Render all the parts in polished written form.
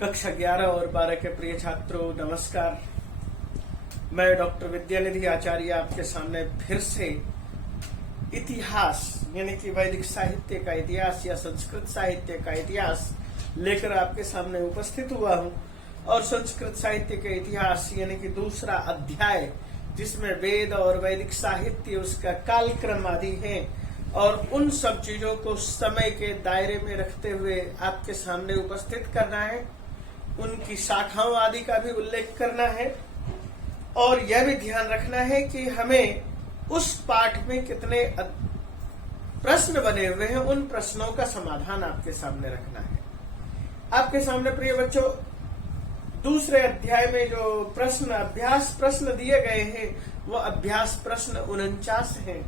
कक्षा 11 और 12 के प्रिय छात्रों नमस्कार। मैं डॉक्टर विद्यानिधि आचार्य आपके सामने फिर से इतिहास यानी कि वैदिक साहित्य का इतिहास या संस्कृत साहित्य का इतिहास लेकर आपके सामने उपस्थित हुआ हूं। और संस्कृत साहित्य के इतिहास यानी कि दूसरा अध्याय जिसमें वेद और वैदिक साहित्य उसका कालक्रम आदि है और उन सब चीजों को समय के दायरे में रखते हुए आपके सामने उपस्थित करना है, उनकी शाखाओं आदि का भी उल्लेख करना है और यह भी ध्यान रखना है कि हमें उस पाठ में कितने प्रश्न बने हुए हैं, उन प्रश्नों का समाधान आपके सामने रखना है। आपके सामने प्रिय बच्चों दूसरे अध्याय में जो प्रश्न अभ्यास प्रश्न दिए गए हैं वो अभ्यास प्रश्न 49 हैं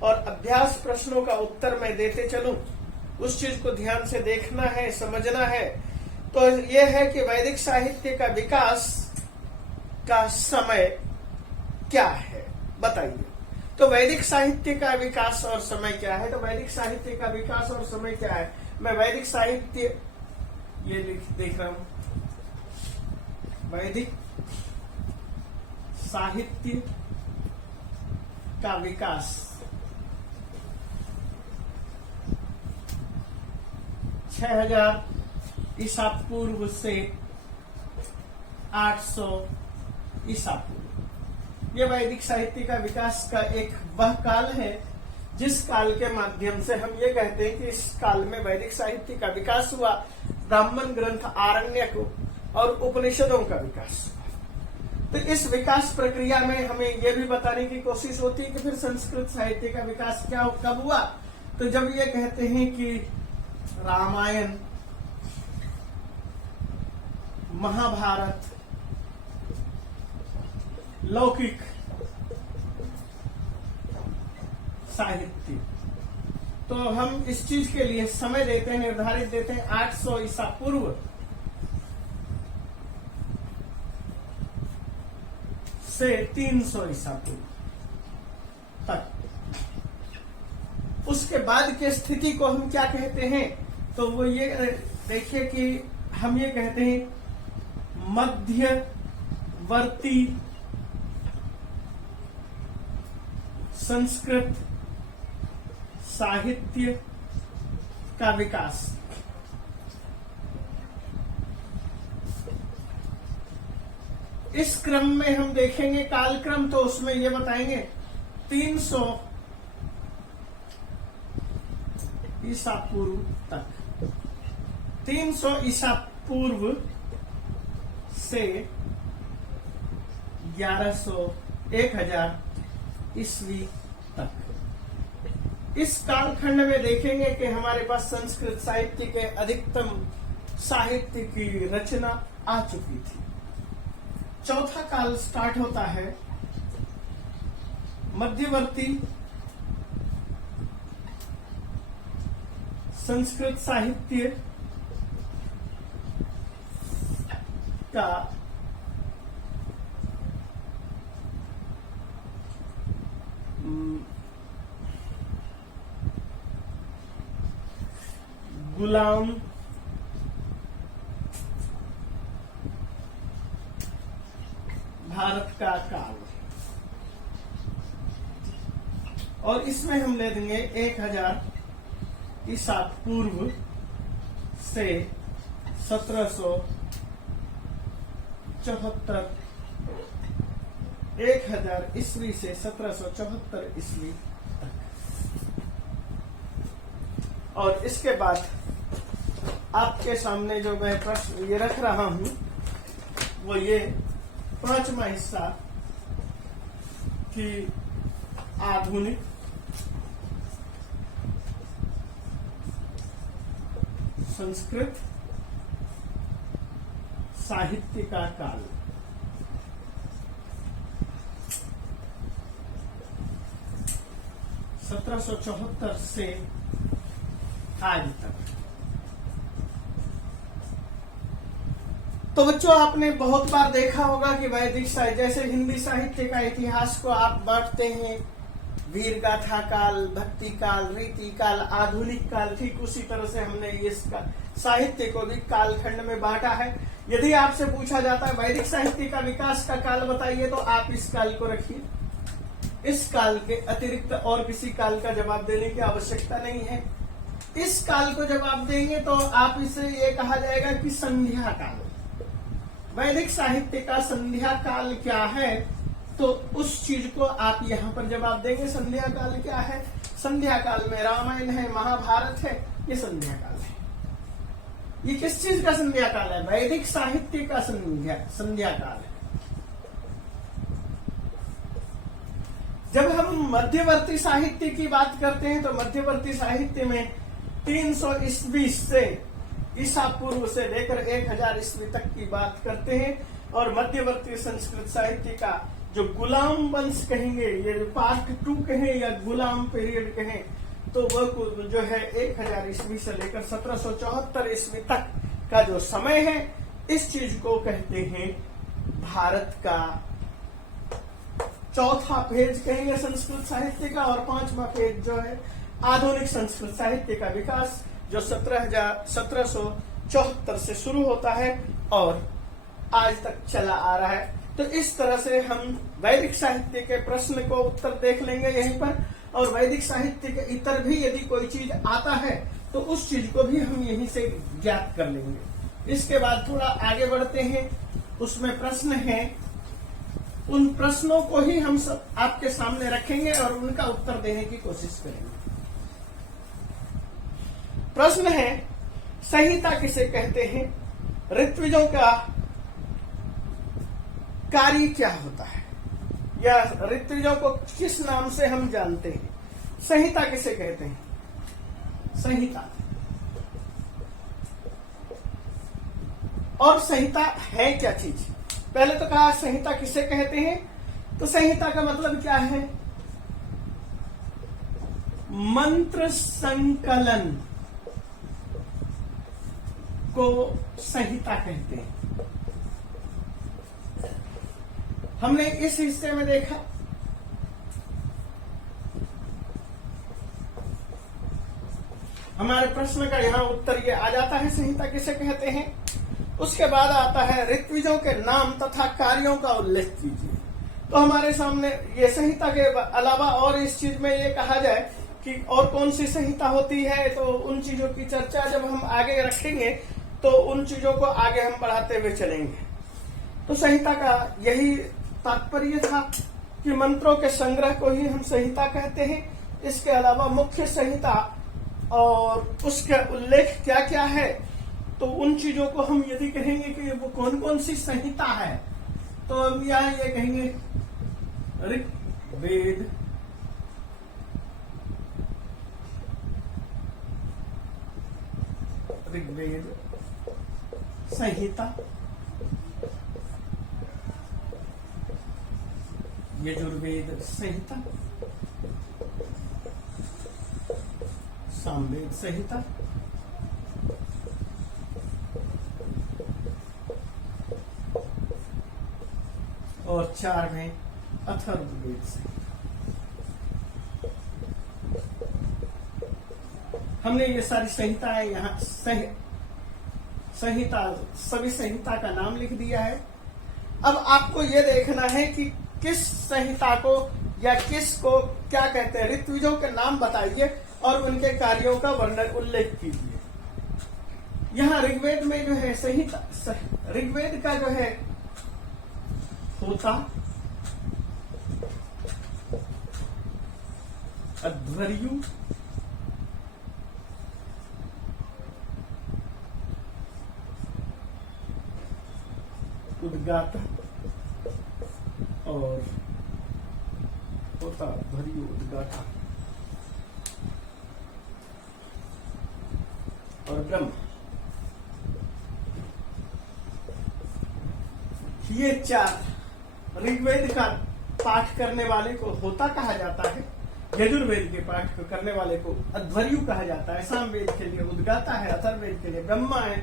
और अभ्यास प्रश्नों का उत्तर मैं देते चलूं, उस चीज को ध्यान से देखना है, समझना है। तो यह है कि वैदिक साहित्य का विकास का समय क्या है, बताइए। तो वैदिक साहित्य का विकास और समय क्या है? तो वैदिक साहित्य का विकास और समय क्या है? मैं वैदिक साहित्य ये देख रहा हूं, वैदिक साहित्य का विकास 6000 ईसा पूर्व से 800 ईसा पूर्व, ये वैदिक साहित्य का विकास का एक वह काल है जिस काल के माध्यम से हम ये कहते हैं कि इस काल में वैदिक साहित्य का विकास हुआ। ब्राह्मण ग्रंथ, आरण्यक और उपनिषदों का विकास हुआ। तो इस विकास प्रक्रिया में हमें यह भी बताने की कोशिश होती है कि फिर संस्कृत साहित्य का विकास क्या कब हुआ। तो जब ये कहते हैं कि रामायण, महाभारत, लौकिक साहित्य, तो हम इस चीज के लिए समय देते हैं, निर्धारित देते हैं 800 ईसा पूर्व से 300 ईसा पूर्व तक। उसके बाद की स्थिति को हम क्या कहते हैं? तो वो ये देखिए कि हम ये कहते हैं मध्यवर्ती संस्कृत साहित्य का विकास। इस क्रम में हम देखेंगे कालक्रम, तो उसमें ये बताएंगे 300 ईसा पूर्व तक, 300 ईसा पूर्व से 1000 ईस्वी तक। इस कालखंड में देखेंगे कि हमारे पास संस्कृत साहित्य के अधिकतम साहित्य की रचना आ चुकी थी। चौथा काल स्टार्ट होता है मध्यवर्ती संस्कृत साहित्य का गुलाम भारत का काल, और इसमें हम ले देंगे 1000 ईसा पूर्व से 1774, 1000 ईस्वी से 1774 ईस्वी तक। और इसके बाद आपके सामने जो मैं प्रश्न ये रख रहा हूं वो ये 5वां हिस्सा कि आधुनिक संस्कृत साहित्य का काल। (1774) से आज तक। तो बच्चों आपने बहुत बार देखा होगा कि वैदिक साहित्य, जैसे हिंदी साहित्य का इतिहास को आप बांटते हैं वीर गाथा काल, भक्ति काल, रीति काल, आधुनिक काल, ठीक उसी तरह से हमने इसका साहित्य को भी कालखंड में बांटा है। यदि आपसे पूछा जाता है वैदिक साहित्य का विकास का काल बताइए, तो आप इस काल को रखिए। इस काल के अतिरिक्त और किसी काल का जवाब देने की आवश्यकता नहीं है। इस काल को जब आप देंगे तो आप इसे ये कहा जाएगा कि संध्या काल। वैदिक साहित्य का संध्या काल क्या है, तो उस चीज को आप यहाँ पर जवाब देंगे। संध्या काल क्या है? संध्या काल में रामायण है, महाभारत है, ये संध्या काल है। ये किस चीज का संध्या काल है? वैदिक साहित्य का संध्या काल है। जब हम मध्यवर्ती साहित्य की बात करते हैं तो मध्यवर्ती साहित्य में 300 ईस्वी से ईसा पूर्व से लेकर 1000 ईस्वी तक की बात करते हैं। और मध्यवर्ती संस्कृत साहित्य का जो गुलाम वंश कहेंगे, ये पार्ट 2 कहें या गुलाम पीरियड कहें, तो वह जो है 1000 ईस्वी से लेकर 1774 ईस्वी तक का जो समय है, इस चीज को कहते हैं भारत का चौथा फेज कहेंगे संस्कृत साहित्य का। और 5वां फेज जो है आधुनिक संस्कृत साहित्य का विकास, जो 1774 से शुरू होता है और आज तक चला आ रहा है। तो इस तरह से हम वैदिक साहित्य के प्रश्न को उत्तर देख लेंगे यहीं पर। और वैदिक साहित्य के इतर भी यदि कोई चीज आता है तो उस चीज को भी हम यहीं से ज्ञात कर लेंगे। इसके बाद थोड़ा आगे बढ़ते हैं, उसमें प्रश्न है, उन प्रश्नों को ही हम सब आपके सामने रखेंगे और उनका उत्तर देने की कोशिश करेंगे। प्रश्न है, संहिता किसे कहते हैं? ऋत्विजों का कार्य क्या होता है, या ऋत्विजों को किस नाम से हम जानते हैं? संहिता किसे कहते हैं? संहिता। और संहिता है क्या चीज? पहले तो कहा संहिता किसे कहते हैं, तो संहिता का मतलब क्या है? मंत्र संकलन को संहिता कहते हैं। हमने इस हिस्से में देखा हमारे प्रश्न का यहां उत्तर ये आ जाता है, संहिता किसे कहते हैं। उसके बाद आता है ऋत्विजों के नाम तथा कार्यों का उल्लेख कीजिए। तो हमारे सामने ये संहिता के अलावा और इस चीज में ये कहा जाए कि और कौन सी संहिता होती है, तो उन चीजों की चर्चा जब हम आगे रखेंगे तो उन चीजों को आगे हम बढ़ाते हुए चलेंगे। तो संहिता का यही तात्पर्य था कि मंत्रों के संग्रह को ही हम संहिता कहते हैं। इसके अलावा मुख्य संहिता और उसका उल्लेख क्या क्या है, तो उन चीजों को हम यदि कहेंगे कि वो कौन कौन सी संहिता है, तो हम यहाँ ये कहेंगे ऋग्वेद, संहिता, यजुर्वेद संहिता, सामवेद संहिता, और 4 में अथर्ववेद संहिता। हमने ये सारी संहिताएं यहाँ संहिता, सभी संहिता का नाम लिख दिया है। अब आपको ये देखना है कि किस संहिता को या किस को क्या कहते हैं। ऋत्विजों के नाम बताइए और उनके कार्यों का वर्णन उल्लेख कीजिए। यहाँ ऋग्वेद में जो है संहिता, ऋग्वेद का जो है होता, अध्वर्यु, उद्गाता और होता, अध्वर्यु, उद्गाता और ब्रह्म, ये 4 ऋग्वेद का पाठ करने वाले को होता कहा जाता है, यजुर्वेद के पाठ करने वाले को अध्वर्यु कहा जाता है, सामवेद के लिए उद्गाता है, अथर्ववेद के लिए ब्रह्मा है,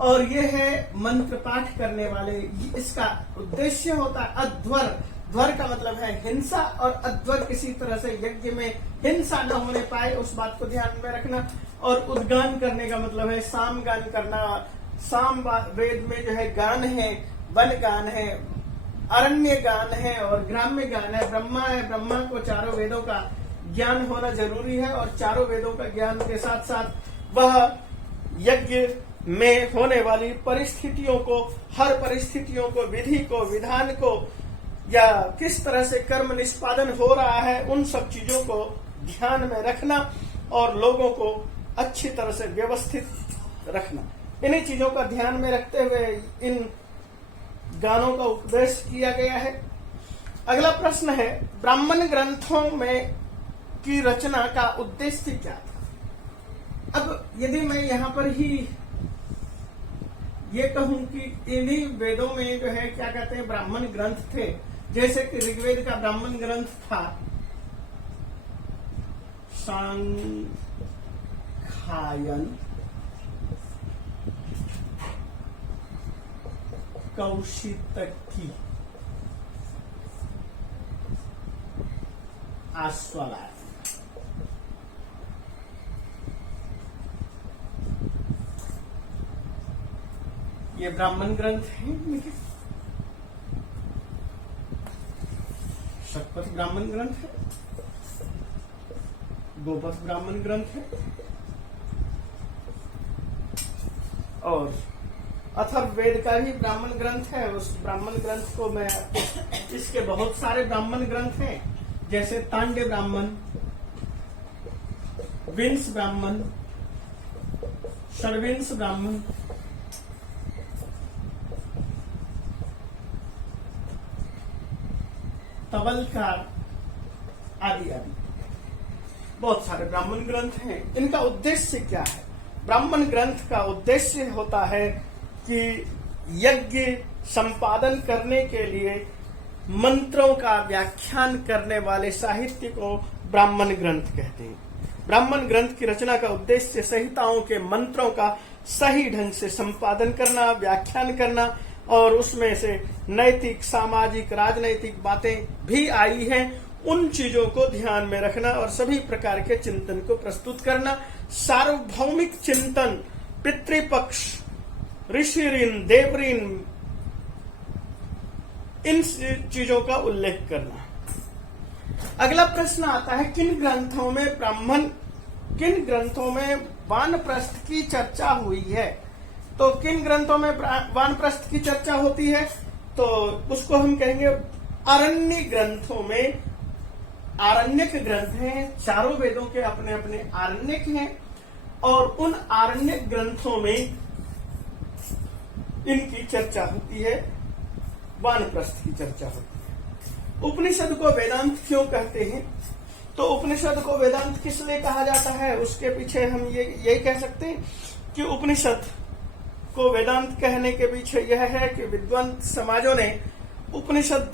और ये है मंत्र पाठ करने वाले। इसका उद्देश्य होता है अध्वर, ध्वर का मतलब है हिंसा, और अध्वर किसी तरह से यज्ञ में हिंसा न होने पाए उस बात को ध्यान में रखना। और उद्गान करने का मतलब है साम गान करना। साम वेद में जो है गान है, वन गान है, अरण्य गान है और ग्राम्य गान है। ब्रह्मा है, ब्रह्मा को चारों वेदों का ज्ञान होना जरूरी है, और चारों वेदों का ज्ञान के साथ साथ वह यज्ञ में होने वाली परिस्थितियों को, हर परिस्थितियों को, विधि को, विधान को, या किस तरह से कर्म निष्पादन हो रहा है, उन सब चीजों को ध्यान में रखना और लोगों को अच्छी तरह से व्यवस्थित रखना। इन्हीं चीजों का ध्यान में रखते हुए इन गानों का उपदेश किया गया है। अगला प्रश्न है, ब्राह्मण ग्रंथों में की रचना का उद्देश्य क्या था? अब यदि मैं यहाँ पर ही ये कहूं कि इन्हीं वेदों में जो है क्या कहते हैं ब्राह्मण ग्रंथ थे, जैसे कि ऋग्वेद का ब्राह्मण ग्रंथ था सांख्यायन, कौशितकी, आश्वलायन। ये ब्राह्मण ग्रंथ है। शतपथ ब्राह्मण ग्रंथ है, गोपथ ब्राह्मण ग्रंथ है, और अथर्ववेद का भी ब्राह्मण ग्रंथ है। उस ब्राह्मण ग्रंथ को मैं, इसके बहुत सारे ब्राह्मण ग्रंथ हैं, जैसे तांड्य ब्राह्मण, विंस ब्राह्मण, षड्विंस ब्राह्मण, तवलकार आदि आदि बहुत सारे ब्राह्मण ग्रंथ हैं। इनका उद्देश्य क्या है? ब्राह्मण ग्रंथ का उद्देश्य होता है कि यज्ञ संपादन करने के लिए मंत्रों का व्याख्यान करने वाले साहित्य को ब्राह्मण ग्रंथ कहते हैं। ब्राह्मण ग्रंथ की रचना का उद्देश्य संहिताओं के मंत्रों का सही ढंग से संपादन करना, व्याख्यान करना, और उसमें से नैतिक, सामाजिक, राजनैतिक बातें भी आई हैं, उन चीजों को ध्यान में रखना और सभी प्रकार के चिंतन को प्रस्तुत करना। सार्वभौमिक चिंतन, पितृपक्ष, ऋषिऋण, देवऋण, इन चीजों का उल्लेख करना। अगला प्रश्न आता है, किन ग्रंथों में वानप्रस्थ की चर्चा हुई है? तो किन ग्रंथों में वानप्रस्थ की चर्चा होती है? तो उसको हम कहेंगे आरण्य ग्रंथों में। आरण्यक ग्रंथ हैं, चारों वेदों के अपने अपने आरण्यक हैं, और उन आरण्यक ग्रंथों में इनकी चर्चा होती है, वानप्रस्थ की चर्चा होती है। उपनिषद को वेदांत क्यों कहते हैं? तो उपनिषद को वेदांत किस लिए कहा जाता है, उसके पीछे हम ये कह सकते हैं कि उपनिषद को वेदांत कहने के पीछे यह है कि विद्वान समाजों ने उपनिषद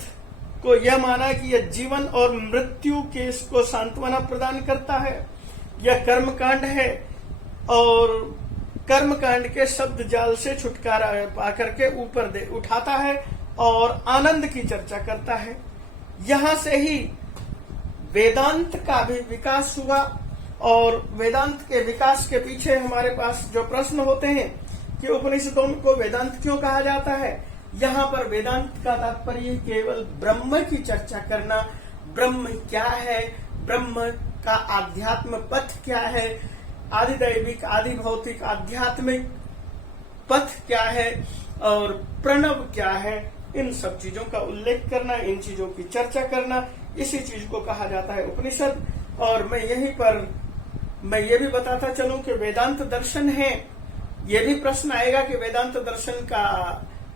को यह माना कि यह जीवन और मृत्यु के इसको सांत्वना प्रदान करता है। यह कर्मकांड है और कर्मकांड के शब्द जाल से छुटकारा पाकर के ऊपर उठाता है और आनंद की चर्चा करता है। यहां से ही वेदांत का भी विकास हुआ, और वेदांत के विकास के पीछे हमारे पास जो प्रश्न होते हैं कि उपनिषदों को वेदांत क्यों कहा जाता है, यहाँ पर वेदांत का तात्पर्य केवल ब्रह्म की चर्चा करना। ब्रह्म क्या है, ब्रह्म का आध्यात्म पथ क्या है, आदि दैविक, आदि भौतिक, आध्यात्मिक पथ क्या है, और प्रणव क्या है, इन सब चीजों का उल्लेख करना, इन चीजों की चर्चा करना, इसी चीज को कहा जाता है उपनिषद। और मैं यहीं पर ये भी बताता चलूं कि वेदांत दर्शन है। ये भी प्रश्न आएगा कि वेदांत दर्शन का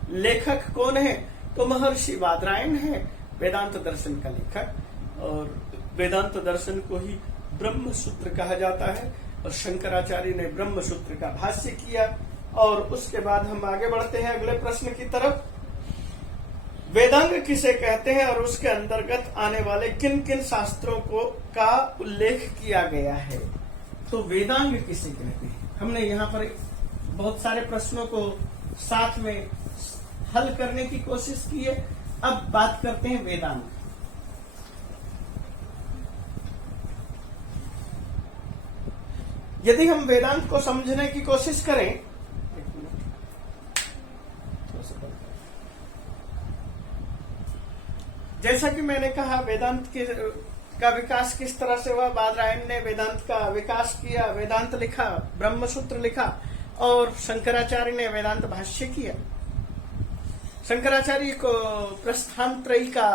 लेखक कौन है? तो महर्षि बादरायण है वेदांत दर्शन का लेखक, और वेदांत दर्शन को ही ब्रह्म सूत्र कहा जाता है, और शंकराचार्य ने ब्रह्म सूत्र का भाष्य किया। और उसके बाद हम आगे बढ़ते हैं अगले प्रश्न की तरफ। वेदांग किसे कहते हैं और उसके अंतर्गत आने वाले किन किन शास्त्रों का उल्लेख किया गया है? तो वेदांग किसे कहते हैं? हमने यहाँ पर बहुत सारे प्रश्नों को साथ में हल करने की कोशिश की है। अब बात करते हैं वेदांग। यदि हम वेदांत को समझने की कोशिश करें, जैसा कि मैंने कहा वेदांत का विकास किस तरह से हुआ, बादरायण ने वेदांत का विकास किया, वेदांत लिखा, ब्रह्मसूत्र लिखा और शंकराचार्य ने वेदांत भाष्य किया। शंकराचार्य को प्रस्थान त्रयी का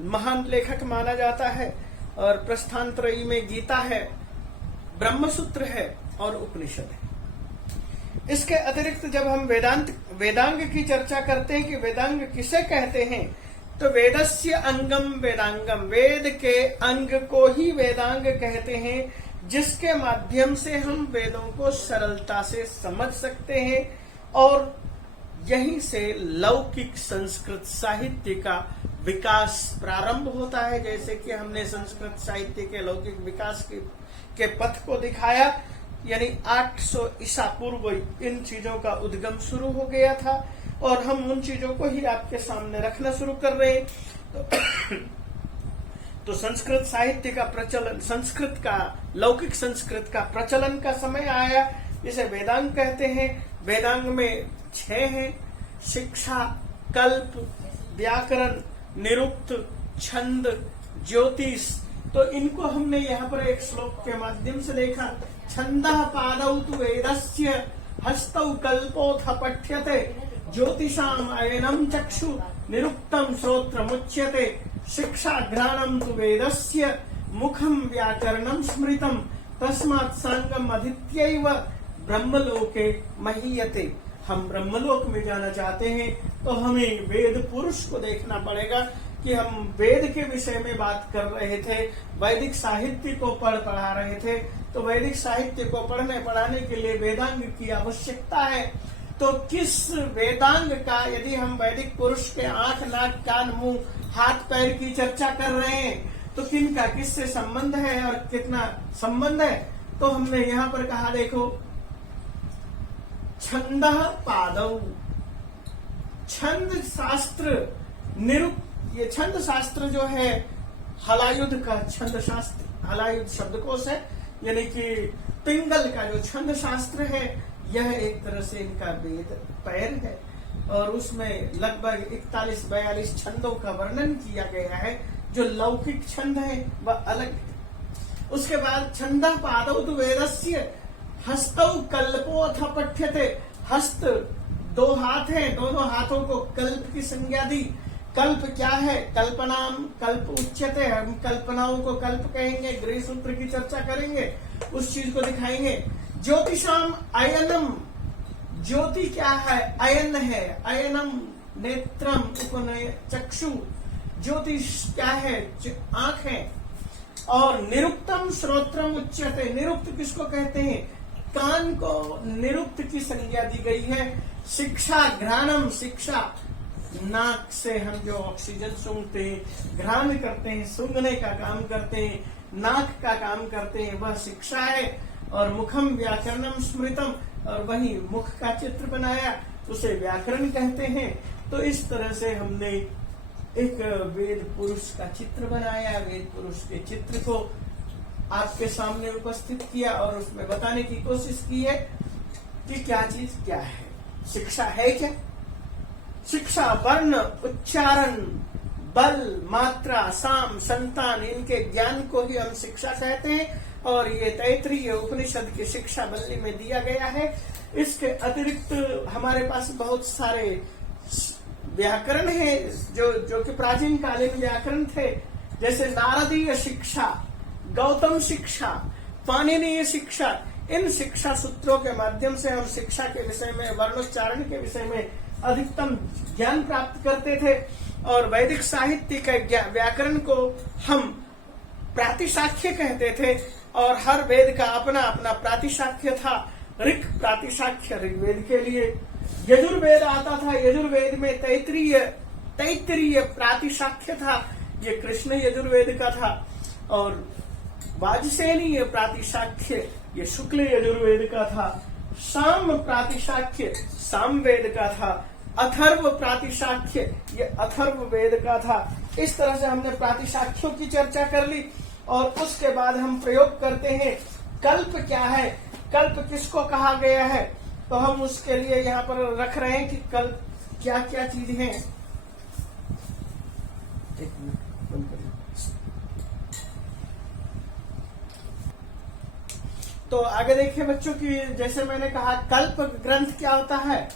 महान लेखक माना जाता है और प्रस्थान त्रयी में गीता है, ब्रह्मसूत्र है और उपनिषद है। इसके अतिरिक्त जब हम वेदांग की चर्चा करते हैं कि वेदांग किसे कहते हैं, तो वेदस्य अंगम वेदांगम, वेद के अंग को ही वेदांग कहते हैं, जिसके माध्यम से हम वेदों को सरलता से समझ सकते हैं और यहीं से लौकिक संस्कृत साहित्य का विकास प्रारंभ होता है। जैसे कि हमने संस्कृत साहित्य के लौकिक विकास के पथ को दिखाया, यानी 800 ईसा पूर्व इन चीजों का उद्गम शुरू हो गया था और हम उन चीजों को ही आपके सामने रखना शुरू कर रहे हैं। तो संस्कृत साहित्य का प्रचलन, संस्कृत का, लौकिक संस्कृत का प्रचलन का समय आया, इसे वेदांग कहते हैं। वेदांग में 6 हैं: शिक्षा, कल्प, व्याकरण, निरुक्त, छंद, ज्योतिष। तो इनको हमने यहाँ पर एक श्लोक के माध्यम से देखा। छंदः पादौ तु वेदस्य हस्तौ कल्पोऽथ पठ्यते, ज्योतिषाम अयनम चक्षु निरुक्तम श्रोत्रमुच्यते, शिक्षा घ्राणम तु वेदस्य मुखम व्याकरणम स्मृतम, तस्मात् सांगम अधीत्यैव ब्रह्मलोके महीयते। हम ब्रह्मलोक में जाना चाहते हैं तो हमें वेद पुरुष को देखना पड़ेगा कि हम वेद के विषय में बात कर रहे थे, वैदिक साहित्य को पढ़ा रहे थे। तो वैदिक साहित्य को पढ़ने पढ़ाने के लिए वेदांग की आवश्यकता है। तो किस वेदांग का, यदि हम वैदिक पुरुष के आंख, नाक, कान, मुंह, हाथ, पैर की चर्चा कर रहे हैं, तो किनका किससे संबंध है और कितना संबंध है, तो हमने यहाँ पर कहा, देखो, छंदः पादौ, छंद शास्त्र निरुक्त। ये छंद शास्त्र जो है हलायुध का छंद शास्त्र, हलायुध शब्दकोश है, यानी कि पिंगल का जो छंद शास्त्र है, यह एक तरह से इनका वेद पैर है और उसमें लगभग 41-42 छंदों का वर्णन किया गया है। जो लौकिक छंद है वह अलग है। उसके बाद छंदः पादौ तु वेदस्य हस्तौ कल्पोऽथ पठ्यते। हस्त 2 हाथ हैं, दोनों हाथों को कल्प की संज्ञा दी। कल्प क्या है? कल्पनाम कल्प उच्यते। हम कल्पनाओं को कल्प कहेंगे, गृह सूत्र की चर्चा करेंगे, उस चीज को दिखाएंगे। ज्योतिषाम अयनम, ज्योति क्या है? अयन है। अयनम नेत्रम उपनय चक्षु, ज्योतिष क्या है? आंख है। और निरुक्तम श्रोत्रम उच्यते। निरुक्त किसको कहते हैं? कान को निरुक्त की संज्ञा दी गई है। शिक्षा घ्राणम, शिक्षा नाक से हम जो ऑक्सीजन सूंघते हैं, घ्राण करते हैं, सूंघने का काम करते हैं, नाक का काम करते हैं, वह शिक्षा है। और मुखम व्याकरणम स्मृतम, और वही मुख का चित्र बनाया, उसे व्याकरण कहते हैं। तो इस तरह से हमने एक वेद पुरुष का चित्र बनाया, वेद पुरुष के चित्र को आपके सामने उपस्थित किया और उसमें बताने की कोशिश की है कि क्या चीज क्या है। शिक्षा है क्या? शिक्षा वर्ण, उच्चारण, बल, मात्रा, साम, संतान, इनके ज्ञान को ही हम शिक्षा कहते हैं और ये तैत्तिरीय उपनिषद की शिक्षा बल्ली में दिया गया है। इसके अतिरिक्त हमारे पास बहुत सारे व्याकरण है जो कि प्राचीन कालीन व्याकरण थे, जैसे नारदीय शिक्षा, गौतम शिक्षा, पाणिनीय शिक्षा। इन शिक्षा सूत्रों के माध्यम से हम शिक्षा के विषय में, वर्णोच्चारण के विषय में अधिकतम ज्ञान प्राप्त करते थे। और वैदिक साहित्य के व्याकरण को हम प्रातिशाख्य कहते थे और हर वेद का अपना अपना प्रातिशाख्य था। ऋक् प्रातिशाख्य ऋग्वेद के लिए, यजुर्वेद आता था, यजुर्वेद में तैत्तिरीय प्रातिशाख्य था, ये कृष्ण यजुर्वेद का था। और वाजसेनीय प्रातिशाख्य ये शुक्ल यजुर्वेद का था। साम प्रातिशाख्य सामवेद का था। अथर्व प्रातिशाख्य ये अथर्व वेद का था। इस तरह से हमने प्रातिशाख्यों की चर्चा कर ली और उसके बाद हम प्रयोग करते हैं। कल्प क्या है? कल्प किसको कहा गया है, तो हम उसके लिए यहाँ पर रख रहे हैं कि कल्प क्या क्या चीज है। एक मिनट बंद करिए। तो आगे देखिए बच्चों की, जैसे मैंने कहा कल्प ग्रंथ क्या होता है।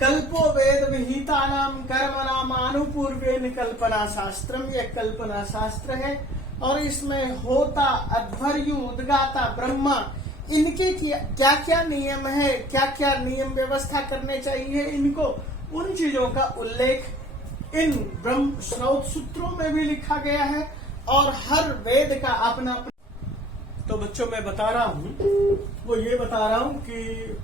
कल्पो वेद विहिता नाम कर्म नाम अनुपूर्वेन कल्पना शास्त्रम, यह कल्पना शास्त्र है और इसमें होता, अध्वर्यु, उद्गाता, ब्रह्मा, इनके क्या क्या नियम है, क्या क्या नियम व्यवस्था करने चाहिए इनको, उन चीजों का उल्लेख इन ब्रह्म स्रोत सूत्रों में भी लिखा गया है और हर वेद का अपना। तो बच्चों मैं बता रहा हूं, वो ये बता रहा हूं कि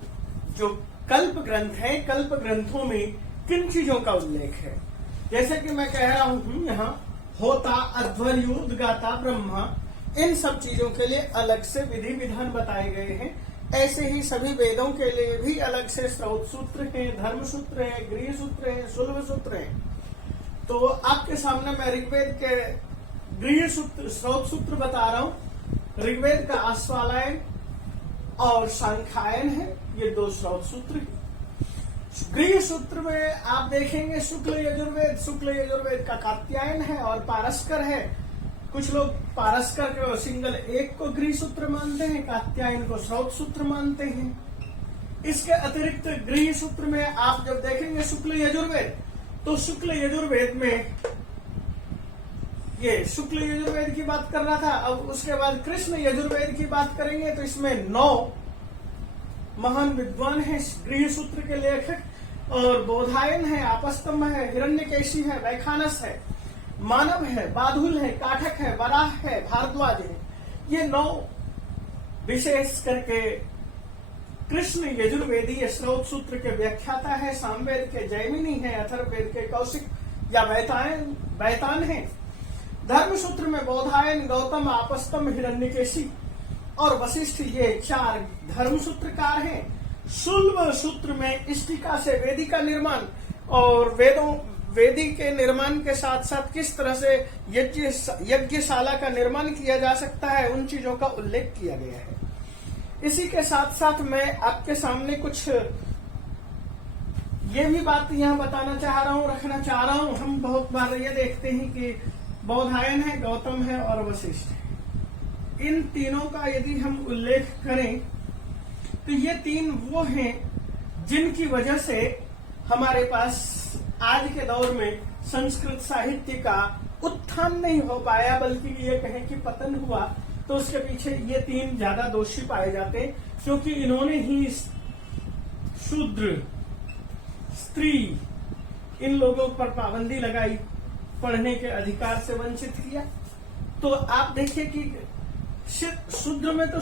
जो कल्प ग्रंथ है, कल्प ग्रंथों में किन चीजों का उल्लेख है। जैसे कि मैं कह रहा हूं यहाँ होता, अध्वर्यु, उद्गाता, ब्रह्मा, इन सब चीजों के लिए अलग से विधि विधान बताए गए हैं। ऐसे ही सभी वेदों के लिए भी अलग से स्रोत सूत्र है, धर्म सूत्र है, गृह सूत्र है, शुल्भ सूत्र है। तो आपके सामने मैं ऋग्वेद के गृह सूत्र, स्रोत सूत्र बता रहा हूं। ऋग्वेद का आश्वालायन और सांख्यायन है, ये दो स्रोत सूत्र हैं। गृह सूत्र में आप देखेंगे शुक्ल यजुर्वेद, शुक्ल यजुर्वेद का कात्यायन है और पारस्कर है। कुछ लोग पारस्कर को सिंगल एक को गृह सूत्र मानते हैं, कात्यायन को स्रोत सूत्र मानते हैं। इसके अतिरिक्त गृह सूत्र में आप जब देखेंगे शुक्ल यजुर्वेद, तो शुक्ल यजुर्वेद में ये शुक्ल यजुर्वेद की बात कर रहा था। अब उसके बाद कृष्ण यजुर्वेद की बात करेंगे तो इसमें 9 महान विद्वान हैं गृह सूत्र के लेखक, और बोधायन है, आपस्तंभ है, हिरण्यकेशी है, वैखानस है, मानव है, बाधुल है, काठक है, वराह है, भारद्वाज है। ये 9 विशेष करके कृष्ण यजुर्वेदीय स्रोत सूत्र के व्याख्याता है। सामवेद के जैमिनी है, अथर्ववेद के कौशिक या बैतान है। धर्म सूत्र में बोधायन, गौतम, आपस्तंभ, हिरण्यकेशी और वशिष्ठ, ये 4 धर्म सूत्रकार हैं। शुल्भ सूत्र में इष्टिका से वेदी का निर्माण और वेदी के निर्माण के साथ साथ किस तरह से यज्ञशाला का निर्माण किया जा सकता है, उन चीजों का उल्लेख किया गया है। इसी के साथ साथ मैं आपके सामने कुछ ये भी बात यहाँ बताना चाह रहा हूँ, रखना चाह रहा हूँ। हम बहुत बार ये देखते हैं कि बोधायन है, गौतम है और वशिष्ठ है। इन तीनों का यदि हम उल्लेख करें तो ये 3 वो हैं जिनकी वजह से हमारे पास आज के दौर में संस्कृत साहित्य का उत्थान नहीं हो पाया, बल्कि ये कहें कि पतन हुआ। तो उसके पीछे ये 3 ज्यादा दोषी पाए जाते हैं, क्योंकि इन्होंने ही शूद्र, स्त्री, इन लोगों पर पाबंदी लगाई, पढ़ने के अधिकार से वंचित किया। तो आप देखिए कि शूद्र में तो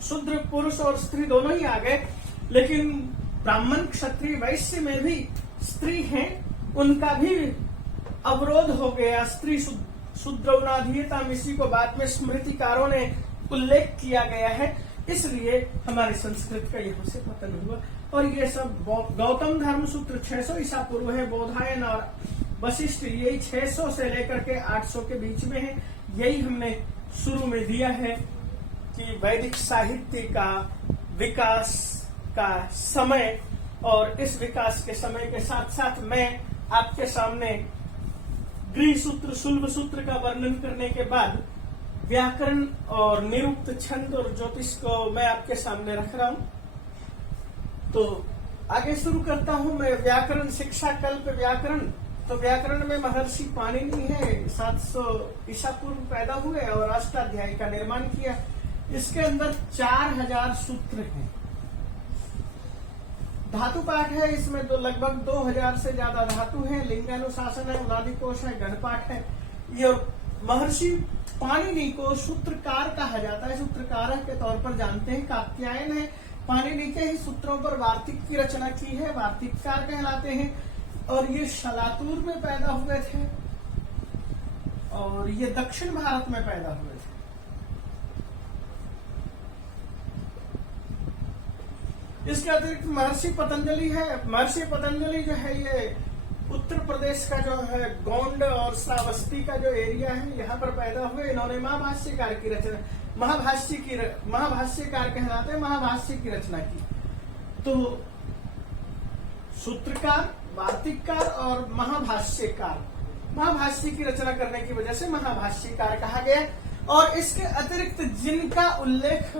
शूद्र पुरुष और स्त्री दोनों ही आ गए, लेकिन ब्राह्मण, क्षत्रिय, वैश्य में भी स्त्री हैं, उनका भी अवरोध हो गया। स्त्री शूद्रौनाधीयता, इसी को बाद में स्मृतिकारों ने उल्लेख किया गया है। इसलिए हमारे संस्कृत का यहाँ से पतन हुआ। और ये सब गौतम धर्म सूत्र 600 ईसा पूर्व है, बोधायन और वशिष्ठ यही 600 से लेकर के 800 के बीच में है। यही हमने शुरू में दिया है कि वैदिक साहित्य का विकास का समय, और इस विकास के समय के साथ साथ मैं आपके सामने गृह सूत्र, शुल्भ सूत्र का वर्णन करने के बाद व्याकरण और निरुक्त, छंद और ज्योतिष को मैं आपके सामने रख रहा हूं। तो आगे शुरू करता हूं मैं। व्याकरण शिक्षा, कल्प व्याकरण। तो व्याकरण में महर्षि पाणिनि है, 700 ईसा पूर्व पैदा हुए और अष्टाध्यायी का निर्माण किया। इसके अंदर 4000 सूत्र हैं। धातु पाठ है, इसमें तो लगभग 2000 से ज्यादा धातु है। लिंगानुशासन है, उनादि कोश है, गणपाठ है। ये महर्षि पाणिनि को सूत्रकार कहा जाता है, सूत्रकार के तौर पर जानते हैं। कात्यायन है, पाणिनि के ही सूत्रों पर वार्तिक की रचना की है, वार्तिककार कहलाते हैं। और ये शलातूर में पैदा हुए थे और ये दक्षिण भारत में पैदा हुए थे। इसके अतिरिक्त महर्षि पतंजलि है। महर्षि पतंजलि जो है ये उत्तर प्रदेश का जो है गोंड और श्रावस्ती का जो एरिया है, यहाँ पर पैदा हुए। इन्होंने महाभाष्यकार की रचना, महाभाष्यकार कहलाते हैं, महाभाष्य की रचना की। तो सूत्रकार, वार्तिककार और महाभाष्यकार, महाभाष्य की रचना करने की वजह से महाभाष्यकार कहा गया। और इसके अतिरिक्त जिनका उल्लेख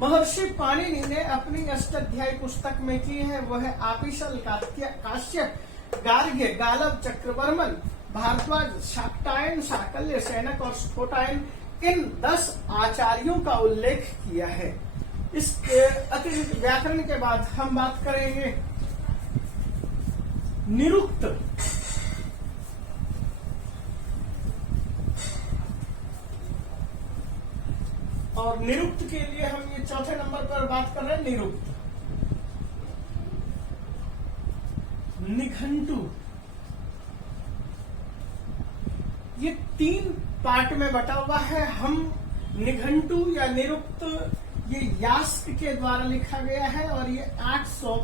महर्षि पाणिनि ने अपनी अष्टाध्यायी पुस्तक में की है वो है आपिशल, काश्यप, गार्ग्य, गालव, चक्रवर्मन, भारद्वाज, शाक्टायन, शाकल्य, सैनक और स्फोटायन। इन 10 आचार्यों का उल्लेख किया है। इसके अतिरिक्त व्याकरण के बाद हम बात करेंगे निरुक्त। और निरुक्त के लिए हम ये चौथे नंबर पर बात कर रहे हैं, निरुक्त। निघंटु, ये 3 पार्ट में बटा हुआ है। हम निघंटु या निरुक्त ये यास्क के द्वारा लिखा गया है और ये 800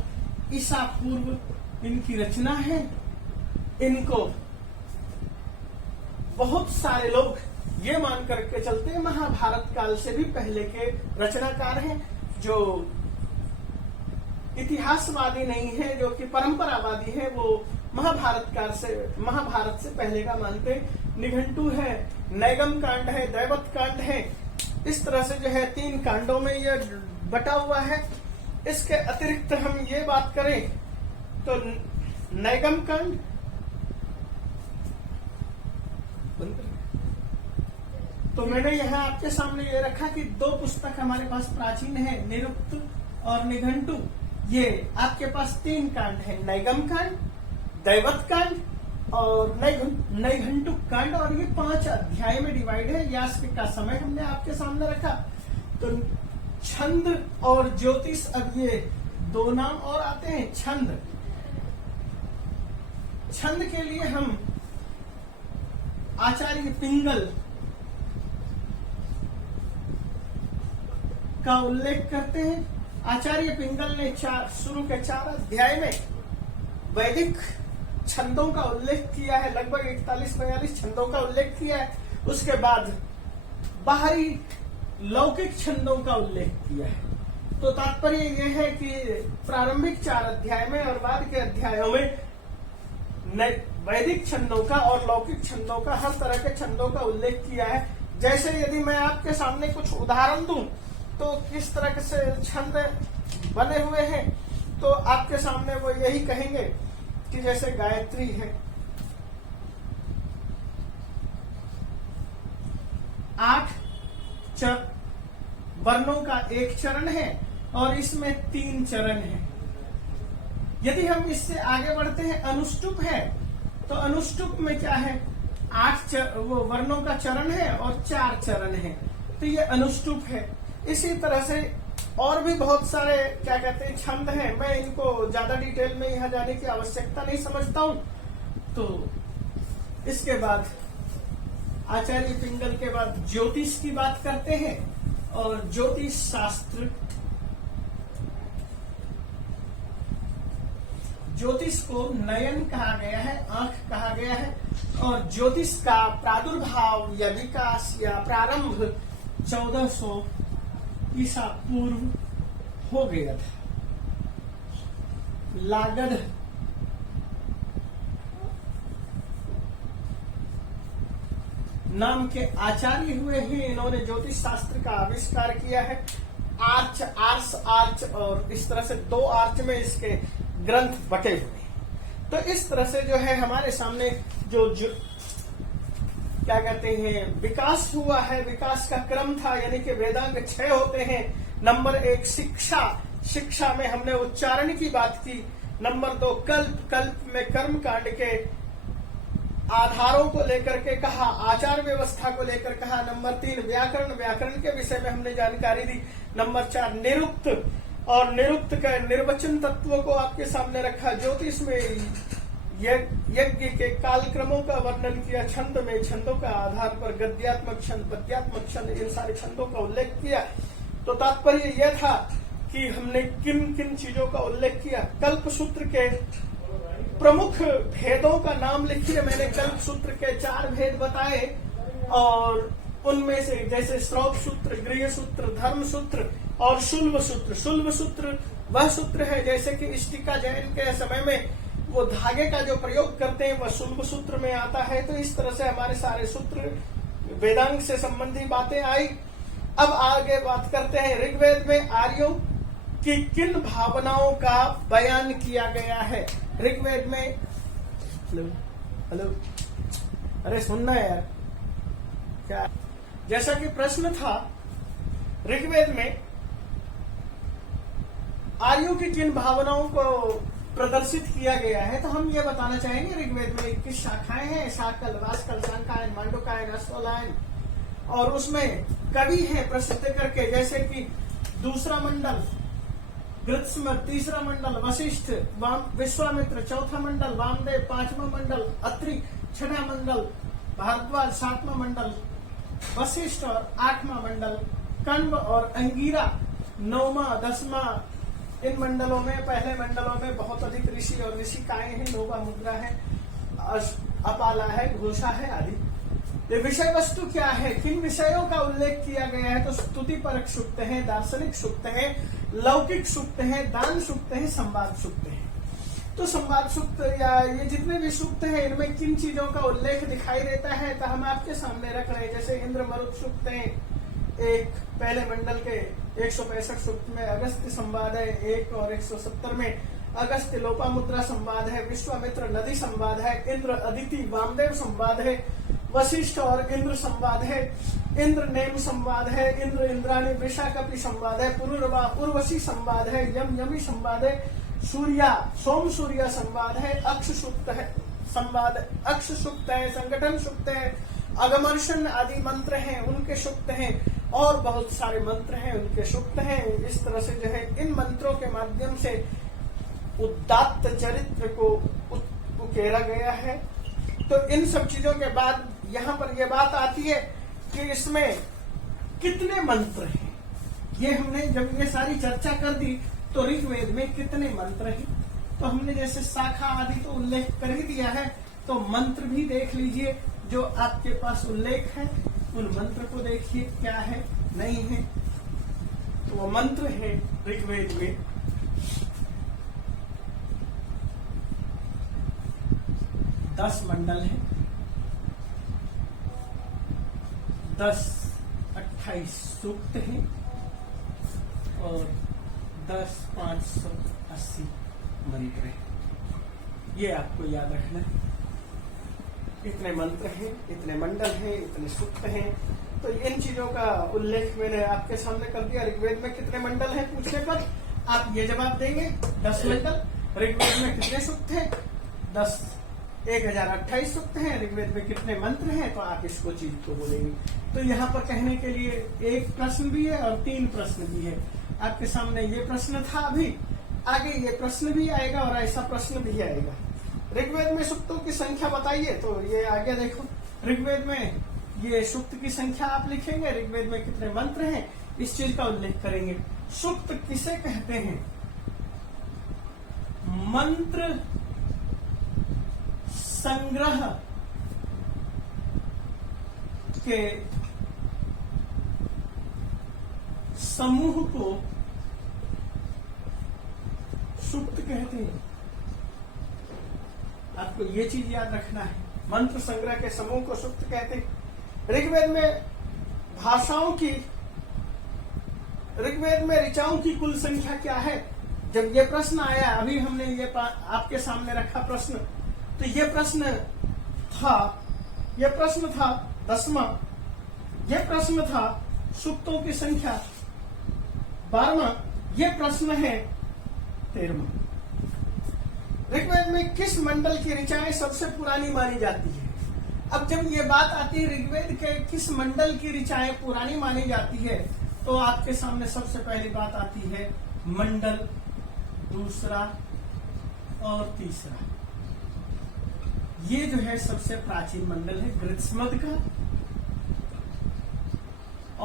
ईसा पूर्व इनकी रचना है। इनको बहुत सारे लोग ये मान करके चलते हैं महाभारत काल से भी पहले के रचनाकार हैं, जो इतिहासवादी नहीं है, जो कि परंपरावादी है, वो महाभारत से पहले का मानते हैं। निघंटु है, नैगम कांड है, दैवत कांड है। इस तरह से जो है 3 कांडों में यह बटा हुआ है। इसके अतिरिक्त हम ये बात करें तो नैगम कांड, तो मैंने यहाँ आपके सामने ये रखा कि 2 पुस्तक हमारे पास प्राचीन है, निरुक्त और निघंटु। ये आपके पास 3 कांड है, नैगम कांड, दैवत कांड और नैघंटु कांड। और ये 5 अध्याय में डिवाइड है। यास्क का समय हमने आपके सामने रखा। तो छंद और ज्योतिष, अब ये 2 नाम और आते हैं। छंद के लिए हम आचार्य पिंगल का उल्लेख करते हैं। आचार्य पिंगल ने शुरू के 4 अध्याय में वैदिक छंदों का उल्लेख किया है, लगभग 41-42 छंदों का उल्लेख किया है। उसके बाद बाहरी लौकिक छंदों का उल्लेख किया है। तो तात्पर्य यह है कि प्रारंभिक 4 अध्याय में और बाद के अध्यायों में वैदिक छंदों का और लौकिक छंदों का, हर तरह के छंदों का उल्लेख किया है। जैसे यदि मैं आपके सामने कुछ उदाहरण दूं तो किस तरह से छंद बने हुए हैं, तो आपके सामने वो यही कहेंगे कि जैसे गायत्री है, 8 वर्णों का एक चरण है और इसमें 3 चरण है। यदि हम इससे आगे बढ़ते हैं, अनुष्टुप है, तो अनुष्टुप में क्या है, 8 वर्णों का चरण है और 4 चरण है। तो ये अनुष्टुप है। इसी तरह से और भी बहुत सारे क्या कहते हैं छंद हैं। मैं इनको ज्यादा डिटेल में यहाँ जाने की आवश्यकता नहीं समझता हूँ। तो इसके बाद आचार्य पिंगल के बाद ज्योतिष की बात करते हैं। और ज्योतिष शास्त्र, ज्योतिष को नयन कहा गया है, आंख कहा गया है। और ज्योतिष का प्रादुर्भाव या विकास या प्रारंभ 1400 ईसा पूर्व हो गया था। लागढ़ नाम के आचार्य हुए हैं। इन्होंने ज्योतिष शास्त्र का आविष्कार किया है। आर्च और इस तरह से 2 आर्च में इसके ग्रंथ बटे हुए हैं। तो इस तरह से जो है हमारे सामने जो क्या कहते हैं विकास हुआ है, विकास का क्रम था। यानी कि वेदांग 6 होते हैं। नंबर 1 शिक्षा, शिक्षा में हमने उच्चारण की बात की। नंबर 2 कल्प, कल्प में कर्म कांड के आधारों को लेकर के कहा, आचार व्यवस्था को लेकर कहा। नंबर 3 व्याकरण, व्याकरण के विषय में हमने जानकारी दी। नंबर 4 निरुक्त, और निरुक्त के निर्वचन तत्वों को आपके सामने रखा। ज्योतिष में यज्ञ के कालक्रमों का वर्णन किया। छंद में छंदों का आधार पर गद्यात्मक छंद, पद्यात्मक छंद, इन सारे छंदों का उल्लेख किया। तो तात्पर्य यह था कि हमने किन किन चीजों का उल्लेख किया। कल्प सूत्र के प्रमुख भेदों का नाम लिखिए। मैंने कल्प सूत्र के 4 भेद बताए और उनमें से जैसे श्रौत सूत्र, गृह सूत्र, धर्म सूत्र और शुल्ब सूत्र। शुल्ब सूत्र वह सूत्र है जैसे कि इष्टिका जयन के समय में वो धागे का जो प्रयोग करते हैं वह शुल्ब सूत्र में आता है। तो इस तरह से हमारे सारे सूत्र वेदांग से संबंधी बातें आई। अब आगे बात करते हैं ऋग्वेद में आर्यों की किन भावनाओं का बयान किया गया है। ऋग्वेद में हेलो अरे सुनना यार, क्या जैसा कि प्रश्न था ऋग्वेद में आर्यों की किन भावनाओं को प्रदर्शित किया गया है, तो हम ये बताना चाहेंगे ऋग्वेद में 21 शाखाएं हैं, शाकल, राजकल, सांकायन, मांडुकायन, अश्वलायन, और उसमें कवि है प्रसिद्ध करके जैसे कि दूसरा मंडल गृत्सम, तीसरा मंडल वशिष्ठ, विश्वामित्र, चौथा मंडल वामदेव, पांचवा मंडल अत्रि, छठा मंडल भारद्वाज, सातवां मंडल वशिष्ठ और आठवां मंडल कण्व और अंगीरा, नौवां, दसवां। इन मंडलों में, पहले मंडलों में बहुत अधिक ऋषि और ऋषिकाएं हैं, लोपामुद्रा है, अपाला है, घोषा है आदि। ये विषय वस्तु क्या है, किन विषयों का उल्लेख किया गया है, तो स्तुति परक सूक्त है, दार्शनिक सूक्त है, लौकिक सूक्त है, दान सूक्त है, संवाद सूक्त है। तो संवाद सूक्त या ये जितने भी सूक्त हैं इनमें किन चीजों का उल्लेख दिखाई देता है, तो हम आपके सामने रख रहे हैं। जैसे इंद्र मरुत सूक्त है, एक पहले मंडल के 165 सूक्त में अगस्त्य संवाद है, 1 और 170 में अगस्त्य लोपामुद्रा संवाद है, विश्वामित्र नदी संवाद है, इंद्र अदिति वामदेव संवाद है, वशिष्ठ और इंद्र संवाद है, इंद्र नेम संवाद है, इंद्र इंद्राणी वृषाकपि संवाद है, पुरुरवा उर्वशी संवाद है, यम यमी संवाद है, सूर्या सोम सूर्या संवाद है, अक्ष सूक्त है संवाद, अक्ष सूक्त है, संगठन सूक्त है, अगमर्शन आदि मंत्र हैं उनके सूक्त हैं, और बहुत सारे मंत्र हैं उनके सूक्त हैं। इस तरह से जो है इन मंत्रों के माध्यम से उदात्त चरित्र को उकेरा गया है। तो इन सब चीजों के बाद यहाँ पर यह बात आती है कि इसमें कितने मंत्र हैं। ये हमने जब ये सारी चर्चा कर दी तो ऋग्वेद में कितने मंत्र हैं, तो हमने जैसे शाखा आदि तो उल्लेख कर ही दिया है, तो मंत्र भी देख लीजिए जो आपके पास उल्लेख है, उन मंत्र को देखिए क्या है नहीं है। तो वो मंत्र है ऋग्वेद में 10 मंडल है, 10-28 सूक्त हैं और 10,580 मंत्र हैं। ये आपको याद रखना है। इतने मंत्र हैं, इतने मंडल हैं, इतने सूक्त हैं। तो इन चीजों का उल्लेख मैंने आपके सामने कर दिया। ऋग्वेद में कितने मंडल हैं पूछने पर आप ये जवाब देंगे 10 मंडल। ऋग्वेद में कितने सूक्त हैं 1028 सूक्त हैं। ऋग्वेद में कितने मंत्र हैं, तो आप इसको चीज को बोलेंगे। तो यहाँ पर कहने के लिए एक प्रश्न भी है और 3 प्रश्न भी है। आपके सामने ये प्रश्न था, अभी आगे ये प्रश्न भी आएगा और ऐसा प्रश्न भी आएगा। ऋग्वेद में सूक्तों की संख्या बताइए, तो ये आगे देखो। ऋग्वेद में ये सूक्त की संख्या आप लिखेंगे, ऋग्वेद में कितने मंत्र हैं इस चीज का उल्लेख करेंगे। सूक्त किसे कहते हैं? मंत्र संग्रह के समूह को सूक्त कहते हैं। आपको ये चीज याद रखना है, मंत्र संग्रह के समूह को सूक्त कहते हैं। ऋग्वेद में भाषाओं की, ऋग्वेद में ऋचाओं की कुल संख्या क्या है? जब ये प्रश्न आया, अभी हमने ये आपके सामने रखा प्रश्न, तो ये प्रश्न था 10वां। ये प्रश्न था सूक्तों की संख्या 12वां। ये प्रश्न है 13वां। ऋग्वेद में किस मंडल की ऋचाएं सबसे पुरानी मानी जाती है? अब जब ये बात आती है ऋग्वेद के किस मंडल की ऋचाएं पुरानी मानी जाती है, तो आपके सामने सबसे पहली बात आती है मंडल दूसरा और तीसरा। ये जो है सबसे प्राचीन मंडल है गृत्समद का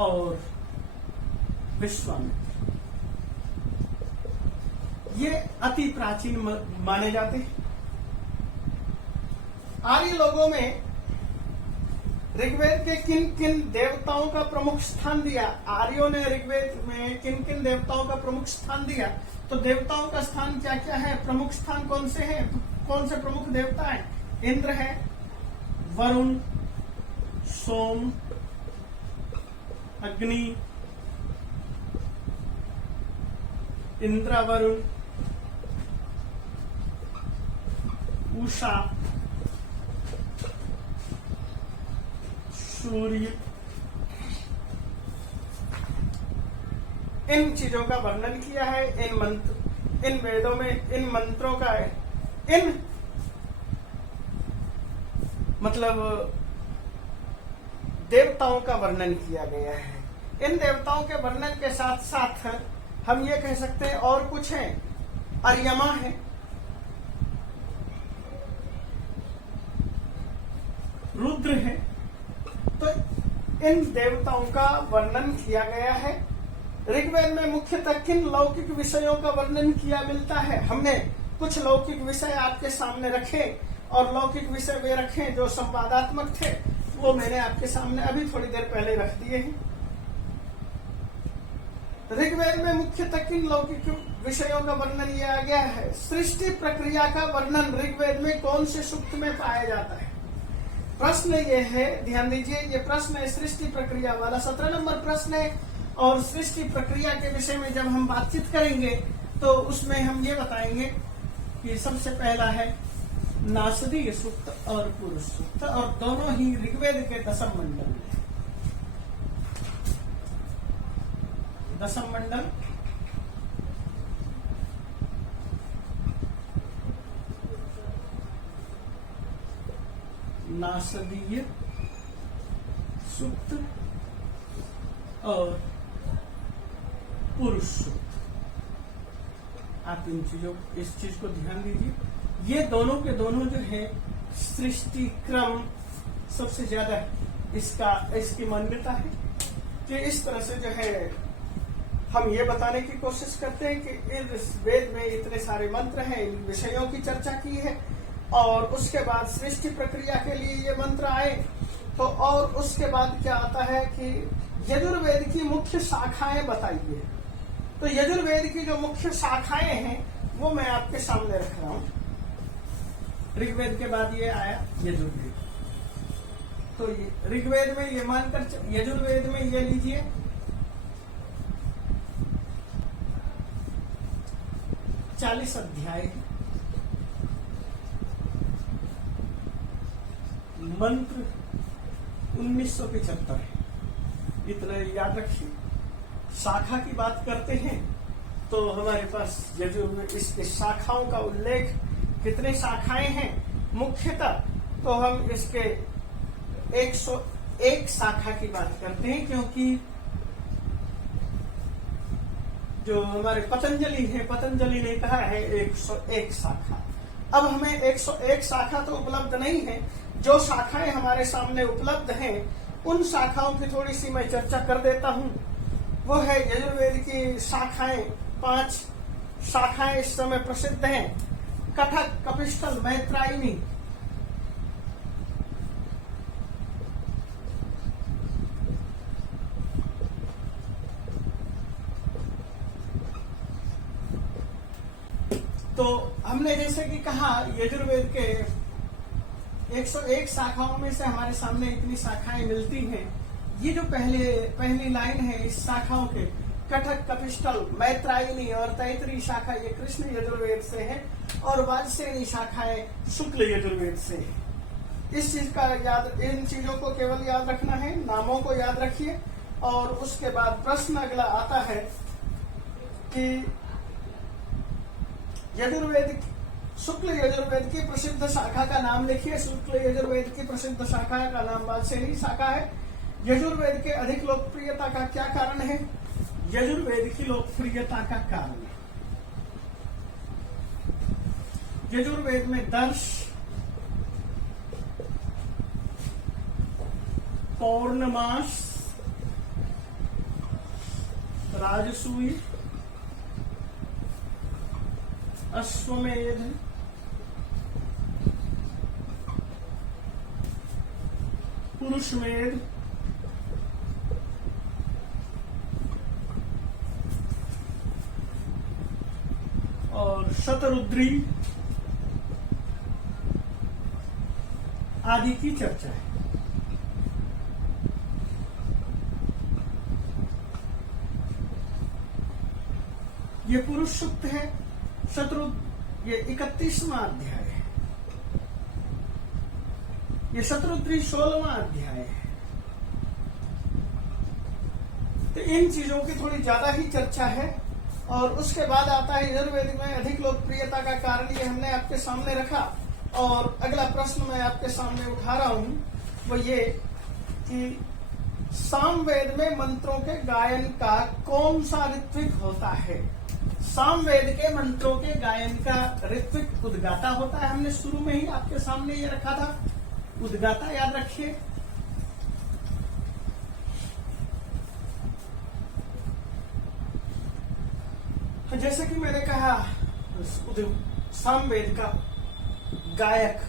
और विश्वामित्र। ये अति प्राचीन माने जाते हैं। आर्य लोगों में ऋग्वेद के किन किन देवताओं का प्रमुख स्थान दिया? आर्यों ने ऋग्वेद में किन किन देवताओं का प्रमुख स्थान दिया? तो देवताओं का स्थान क्या क्या है? प्रमुख स्थान कौन से हैं? कौन से प्रमुख देवता हैं? इंद्र है, वरुण, सोम, अग्नि, इंद्र, वरुण, उषा, सूर्य। इन चीजों का वर्णन किया है इन वेदों में। इन मंत्रों का मतलब देवताओं का वर्णन किया गया है। इन देवताओं के वर्णन के साथ साथ हम ये कह सकते हैं और कुछ है। अर्यमा है, रुद्र है। तो इन देवताओं का वर्णन किया गया है। ऋग्वेद में मुख्यतः किन लौकिक विषयों का वर्णन किया मिलता है? हमने कुछ लौकिक विषय आपके सामने रखे और लौकिक विषय वे रखे जो संवादात्मक थे, वो मैंने आपके सामने अभी थोड़ी देर पहले रख दिए हैं। ऋग्वेद में मुख्यतः किन लौकिक विषयों का वर्णन किया गया है? सृष्टि प्रक्रिया का वर्णन ऋग्वेद में कौन से सूक्त में पाया जाता है? प्रश्न ये है, ध्यान दीजिए, ये प्रश्न है सृष्टि प्रक्रिया वाला, 17 नंबर प्रश्न है। और सृष्टि प्रक्रिया के विषय में जब हम बातचीत करेंगे तो उसमें हम ये बताएंगे कि सबसे पहला है नासदीय सूक्त और पुरुष सूक्त, और दोनों ही ऋग्वेद के दशम मंडल में। दशम मंडल नासदीय सूक्त और पुरुष सूक्त। आप इस चीज को ध्यान दीजिए। ये दोनों के दोनों जो है सृष्टि क्रम सबसे ज्यादा इसकी मान्यता है कि इस तरह से जो है हम ये बताने की कोशिश करते हैं कि इस वेद में इतने सारे मंत्र हैं, इन विषयों की चर्चा की है, और उसके बाद सृष्टि प्रक्रिया के लिए ये मंत्र आए। तो और उसके बाद क्या आता है कि यजुर्वेद की मुख्य शाखाएं बताइए। तो यजुर्वेद की जो मुख्य शाखाएं हैं वो मैं आपके सामने रख रहा हूं। ऋग्वेद के बाद ये आया यजुर्वेद। तो ऋग्वेद में ये मानकर, यजुर्वेद में ये लीजिए 40 अध्याय, मंत्र 1975 है। इतना याद रखिए। शाखा की बात करते हैं तो हमारे पास इसके शाखाओं का उल्लेख, कितने शाखाएं हैं मुख्यतः, तो हम इसके 101 शाखा की बात करते हैं, क्योंकि जो हमारे पतंजलि है, पतंजलि ने कहा है 101 शाखा। अब हमें 101 शाखा तो उपलब्ध नहीं है। जो शाखाएं हमारे सामने उपलब्ध हैं उन शाखाओं की थोड़ी सी मैं चर्चा कर देता हूं। वो है यजुर्वेद की शाखाएं, 5 शाखाएं इस समय प्रसिद्ध हैं। कठक, कपिष्ठल, मैत्रायनी। तो हमने जैसे कि कहा यजुर्वेद के 101 शाखाओं में से हमारे सामने इतनी शाखाएं मिलती हैं। ये जो पहली लाइन है इस शाखाओं के, कठक, कपिष्ठल, मैत्रायनी और तैतरी शाखा, ये कृष्ण यजुर्वेद से है, और वाजसेनी शाखाएं शुक्ल यजुर्वेद से है। इस चीज का इन चीजों को केवल याद रखना है, नामों को याद रखिए। और उसके बाद प्रश्न अगला आता है कि यजुर्वेद, शुक्ल यजुर्वेद की प्रसिद्ध शाखा का नाम लिखिए। शुक्ल यजुर्वेद की प्रसिद्ध शाखा का नाम वाजसेनी शाखा है। यजुर्वेद के अधिक लोकप्रियता का क्या कारण है? यजुर्वेद की लोकप्रियता का कारण, यजुर्वेद में दर्श, पौर्णमास, राजसूय, अश्वमेध, पुरुष वेद और शतरुद्री आदि की चर्चा है। ये पुरुष सूक्त है। ये 31वां अध्याय है। ये शतरुद्री 16वां अध्याय है। तो इन चीजों की थोड़ी ज्यादा ही चर्चा है। और उसके बाद आता है यजुर्वेद में अधिक लोकप्रियता का कारण, ये हमने आपके सामने रखा। और अगला प्रश्न मैं आपके सामने उठा रहा हूं वो ये कि सामवेद में मंत्रों के गायन का कौन सा ऋत्विक होता है। सामवेद के मंत्रों के गायन का ऋत्विक उद्गाता होता है। हमने शुरू में ही आपके सामने ये रखा था, उद्गाता याद रखिए। जैसे कि मैंने कहा, सामवेद का गायक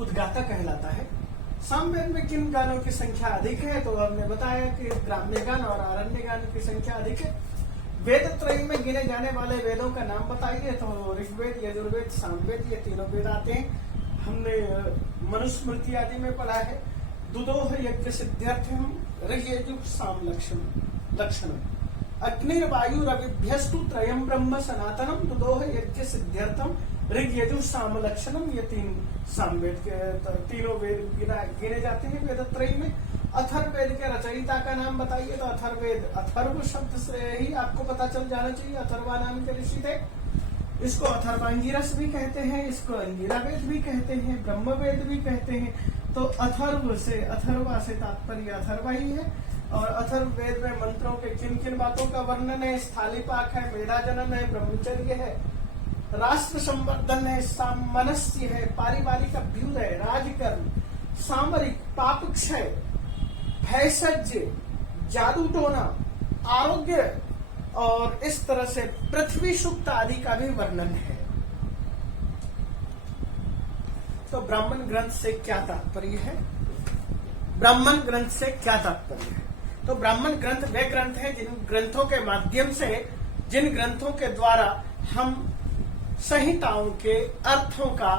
उद्गाता कहलाता है। सामवेद में किन गानों की संख्या अधिक है, तो हमने बताया कि ग्राम्य गान और आरण्य गान की संख्या अधिक है। वेद त्रय में गिने जाने वाले वेदों का नाम बताइए, तो ऋग्वेद, यजुर्वेद, सामवेद, ये तीनों वेद आते हैं। हमने मनुस्मृति आदि में पढ़ा है। दुदोह यज्ञ सिद्ध्यर्थम ऋग्यजुः साम लक्षणम अग्निर्वायु रविभ्यस्तु त्रयम् ब्रह्म सनातनम दुदोह यज्ञ सिद्ध्यर्थम ऋग्यजुः साम लक्षणम। ये तीन सामवेद के तीनों वेद गिने जाते हैं वेद त्रय में। अथर्ववेद के रचयिता का नाम बताइए, तो अथर्ववेद अथर्व शब्द से ही आपको पता चल जाना चाहिए। अथर्वा नाम के ऋषि थे। इसको अथर्वांगिरस भी कहते हैं, इसको अंगिरा वेद भी कहते हैं, ब्रह्मवेद भी कहते हैं। तो अथर्व से, अथर्वा से तात्पर्य अथर्वा ही है। और अथर्ववेद में मंत्रों के किन किन बातों का वर्णन है। स्थालीपाक है, मेधाजनन है, ब्रह्मचर्य है, राष्ट्र संवर्धन है, सामनस्य है, पारिवारिक अभ्युदय, राजकर्म, सामरिक, पाप क्षय, भैषज, जादू टोना, आरोग्य और इस तरह से पृथ्वी सूक्त आदि का भी वर्णन है। तो ब्राह्मण ग्रंथ से क्या तात्पर्य है? ब्राह्मण ग्रंथ से क्या तात्पर्य है? तो ब्राह्मण ग्रंथ वे ग्रंथ हैं जिन ग्रंथों के माध्यम से, जिन ग्रंथों के द्वारा हम संहिताओं के अर्थों का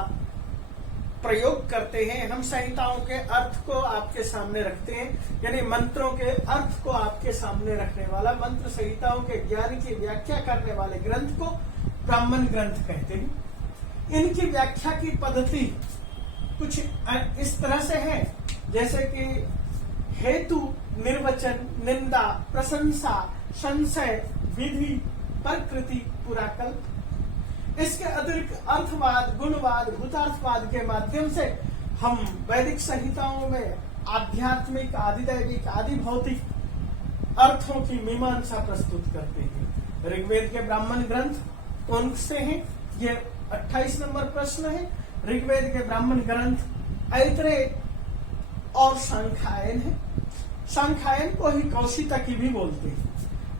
प्रयोग करते हैं। हम संहिताओं के अर्थ को आपके सामने रखते हैं, यानी मंत्रों के अर्थ को आपके सामने रखने वाला, मंत्र संहिताओं के ज्ञान की व्याख्या करने वाले ग्रंथ को ब्राह्मण ग्रंथ कहते हैं। इनकी व्याख्या की पद्धति कुछ इस तरह से है, जैसे कि हेतु, निर्वचन, निंदा, प्रशंसा, संशय, विधि, प्रकृति, पुराकल्प। इसके अतिरिक्त अर्थवाद, गुणवाद, भूतार्थवाद के माध्यम से हम वैदिक संहिताओं में आध्यात्मिक, आदिदैविक, आदि भौतिक अर्थों की मीमांसा प्रस्तुत करते हैं। ऋग्वेद के ब्राह्मण ग्रंथ कौन से हैं? ये 28 नंबर प्रश्न है। ऋग्वेद के ब्राह्मण ग्रंथ ऐत्रेय और सांख्यायन है। सांख्यायन को ही कौशितकी भी बोलते हैं।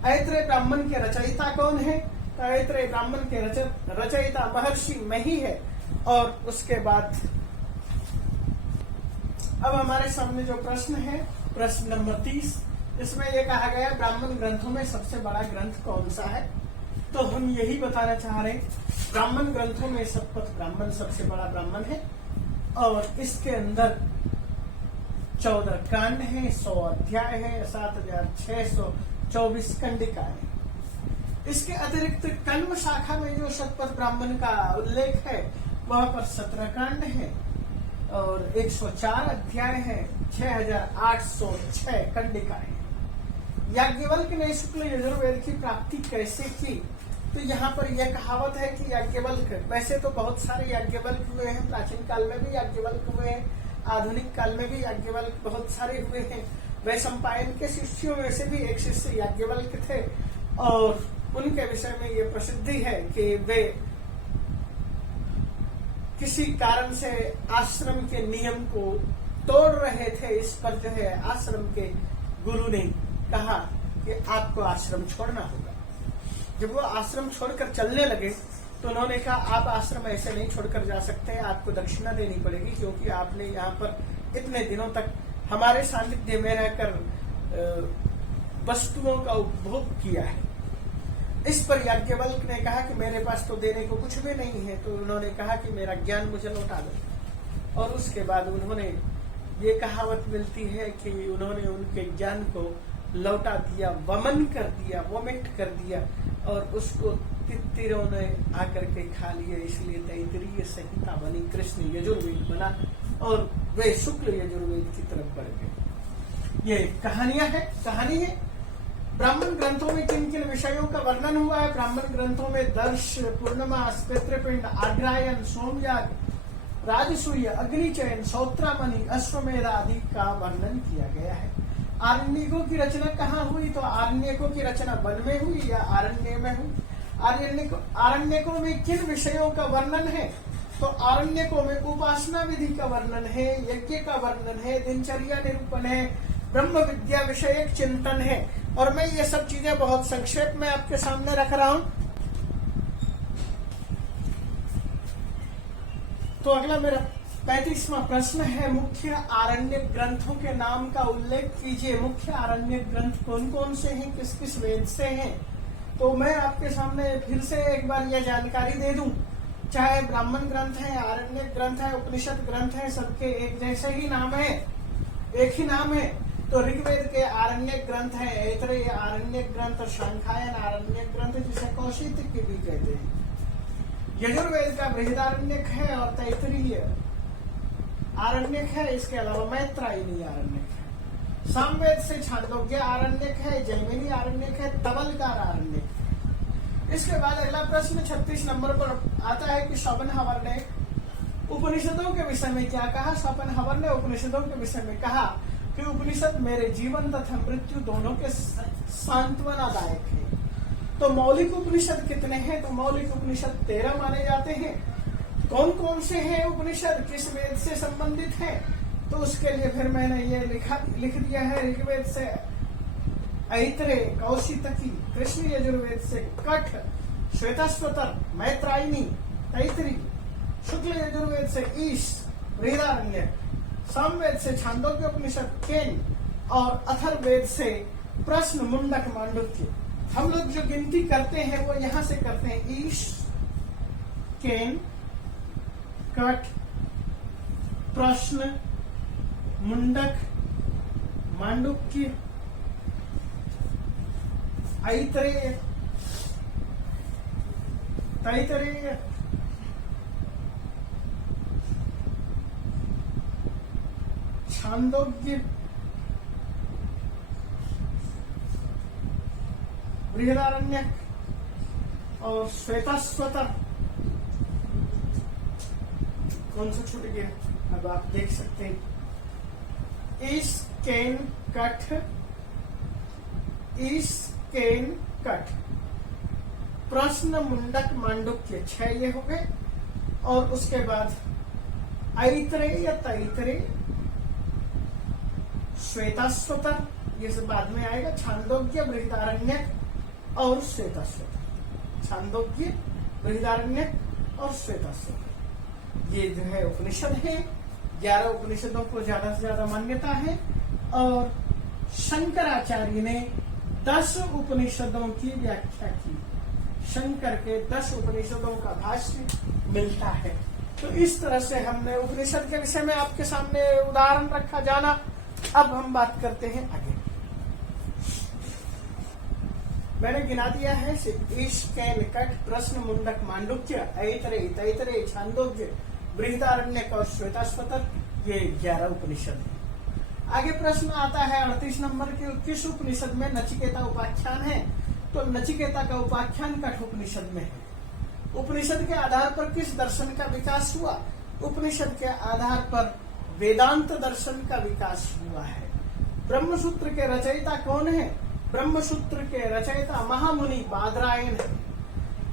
ऐत्रेय ब्राह्मण के रचयिता कौन है? ऐत्रेय ब्राह्मण के रचयिता महर्षि मही है। और उसके बाद अब हमारे सामने जो प्रश्न है, प्रश्न नंबर 30, इसमें यह कहा गया ब्राह्मण ग्रंथों में सबसे बड़ा ग्रंथ कौन सा है? तो हम यही बताना चाह रहे हैं, ब्राह्मण ग्रंथों में शतपथ ब्राह्मण सबसे बड़ा ब्राह्मण है। और इसके अंदर 14 कांड है, 100 अध्याय है, 7624 कंडिका है। इसके अतिरिक्त कण्व शाखा में जो शतपथ ब्राह्मण का उल्लेख है वहां पर 17 कांड है और 104 अध्याय है, 6806 कंडिका है। याज्ञवल्क्य ने शुक्ल यजुर्वेद की प्राप्ति कैसे की? तो यहाँ पर यह कहावत है कि याज्ञवल्क्य, वैसे तो बहुत सारे याज्ञवल्क्य हुए हैं, प्राचीन काल में भी याज्ञवल्क्य हुए हैं, आधुनिक काल में भी याज्ञवल्क्य बहुत सारे हुए हैं। वैशंपायन के शिष्यों में से भी एक शिष्य याज्ञवल्क्य थे और उनके विषय में ये प्रसिद्धि है कि वे किसी कारण से आश्रम के नियम को तोड़ रहे थे। इस पर जो है आश्रम के गुरु ने कहा कि आपको आश्रम छोड़ना होगा। जब वो आश्रम छोड़कर चलने लगे तो उन्होंने कहा आप आश्रम ऐसे नहीं छोड़कर जा सकते हैं, आपको दक्षिणा देनी पड़ेगी, क्योंकि आपने यहाँ पर इतने दिनों तक हमारे सानिध्य में रहकर वस्तुओं का उपभोग किया है। इस पर याज्ञवल्क्य ने कहा कि मेरे पास तो देने को कुछ भी नहीं है, तो उन्होंने कहा कि मेरा ज्ञान मुझे लौटा दो। और उसके बाद उन्होंने ये कहावत मिलती है कि उन्होंने उनके ज्ञान को लौटा दिया, वमन कर दिया, वोमिट कर दिया, और उसको तित्तिरों ने आकर के खा लिया। इसलिए तैतरीय संहिता बनी, कृष्ण यजुर्वेद बना और वे शुक्ल यजुर्वेद की तरफ बढ़ गए। ये कहानी है। ब्राह्मण ग्रंथों में किन किन विषयों का वर्णन हुआ है? ब्राह्मण ग्रंथों में दर्श, पूर्णमास, पितृपिंड, आग्रायन, सोमयाग, राजसूय, अग्निचयन, सौत्रामणि, अश्वमेध आदि का वर्णन किया गया है। आरण्यकों की रचना कहाँ हुई? तो आरण्यकों की रचना वन में हुई या आरण्य में हुई? आरण्यकों में किन विषयों का वर्णन है? तो आरण्यकों में उपासना विधि का वर्णन है, यज्ञ का वर्णन है, दिनचर्या निरूपण है, ब्रह्म विद्या विषयक चिंतन है। और मैं ये सब चीजें बहुत संक्षेप में आपके सामने रख रहा हूं। तो अगला मेरा 35वां प्रश्न है, मुख्य आरण्य ग्रंथों के नाम का उल्लेख कीजिए। मुख्य आरण्य ग्रंथ कौन कौन से हैं, किस किस वेद से हैं? तो मैं आपके सामने फिर से एक बार यह जानकारी दे दूं, चाहे ब्राह्मण ग्रंथ है, आरण्य ग्रंथ है, उपनिषद ग्रंथ है, सबके एक जैसे ही नाम है, एक ही नाम है। तो ऋग्वेद के आरण्य ग्रंथ है ऐतरेय आरण्य ग्रंथ, शांखायन आरण्य ग्रंथ, जिसे कौशिक भी कहते हैं। यजुर्वेद का बृहदारण्यक है और तैतरीय आरण्यक है। इसके अलावा मैत्रायनी आरण्यक है। सामवेद से छांदोग्य आरण्यक है, जैमिनी आरण्यक है, तवलकार आरण्यक। इसके बाद अगला प्रश्न 36 नंबर पर आता है कि शोपेनहावर ने उपनिषदों के विषय में क्या कहा? शोपेनहावर ने उपनिषदों के विषय में कहा कि उपनिषद मेरे जीवन तथा मृत्यु दोनों के सांत्वनादायक है। तो मौलिक उपनिषद कितने हैं? तो मौलिक उपनिषद 13 माने जाते हैं। कौन कौन से हैं उपनिषद, किस वेद से संबंधित हैं? तो उसके लिए फिर मैंने ये लिख दिया है। ऋग्वेद से ऐतरेय, कौशितकी, कृष्ण यजुर्वेद से कठ, श्वेताश्वतर, मैत्रायनी, तैतरीय, शुक्ल यजुर्वेद से ईश, बृहदारण्यक, सामवेद से छांदोग्य उपनिषद, केन, और अथर्ववेद से प्रश्न, मुंडक, मांडुक्य। हम लोग जो गिनती करते हैं वो यहां से करते हैं, ईश, केन, कठ, प्रश्न, मुंडक, मांडुक्य, ऐतरेय, तैतरेय, छांदोग्य, बृहदारण्यक और श्वेताश्वतर। कौन सा छूट गया? अब आप देख सकते हैं, ईश, केन, कठ, ईश, केन, कठ, प्रश्न, मुंडक, मांडुक्य, 6 ये हो गए। और उसके बाद ऐतरेय या तैतरेय, श्वेताश्वतर, ये सब बाद में आएगा, छांदोग्य, बृहदारण्यक और श्वेताश्वतर। छांदोग्य, बृहदारण्यक और श्वेताश्वतर, ये जो है उपनिषद है। 11 उपनिषदों को ज्यादा से ज्यादा मान्यता है। और शंकराचार्य ने 10 उपनिषदों की व्याख्या की। शंकर के 10 उपनिषदों का भाष्य मिलता है। तो इस तरह से हमने उपनिषद के विषय में आपके सामने उदाहरण रखा जाना। अब हम बात करते हैं आगे। मैंने गिना दिया है, ईश, केन, कठ, प्रश्न, मुंडक, मांडुक्य, ऐतरेय, तैतरेय, छांदोग्य, बृहदारण्यक और श्वेताश्वतर, ये 11 उपनिषद है। आगे प्रश्न आता है 38 नंबर के, किस उपनिषद में नचिकेता उपाख्यान है? तो नचिकेता का उपाख्यान कठोपनिषद में है। उपनिषद के आधार पर किस दर्शन का विकास हुआ? उपनिषद के आधार पर वेदांत दर्शन का विकास हुआ है। ब्रह्मसूत्र के रचयिता कौन है? ब्रह्मसूत्र के रचयिता महामुनि बादरायण है।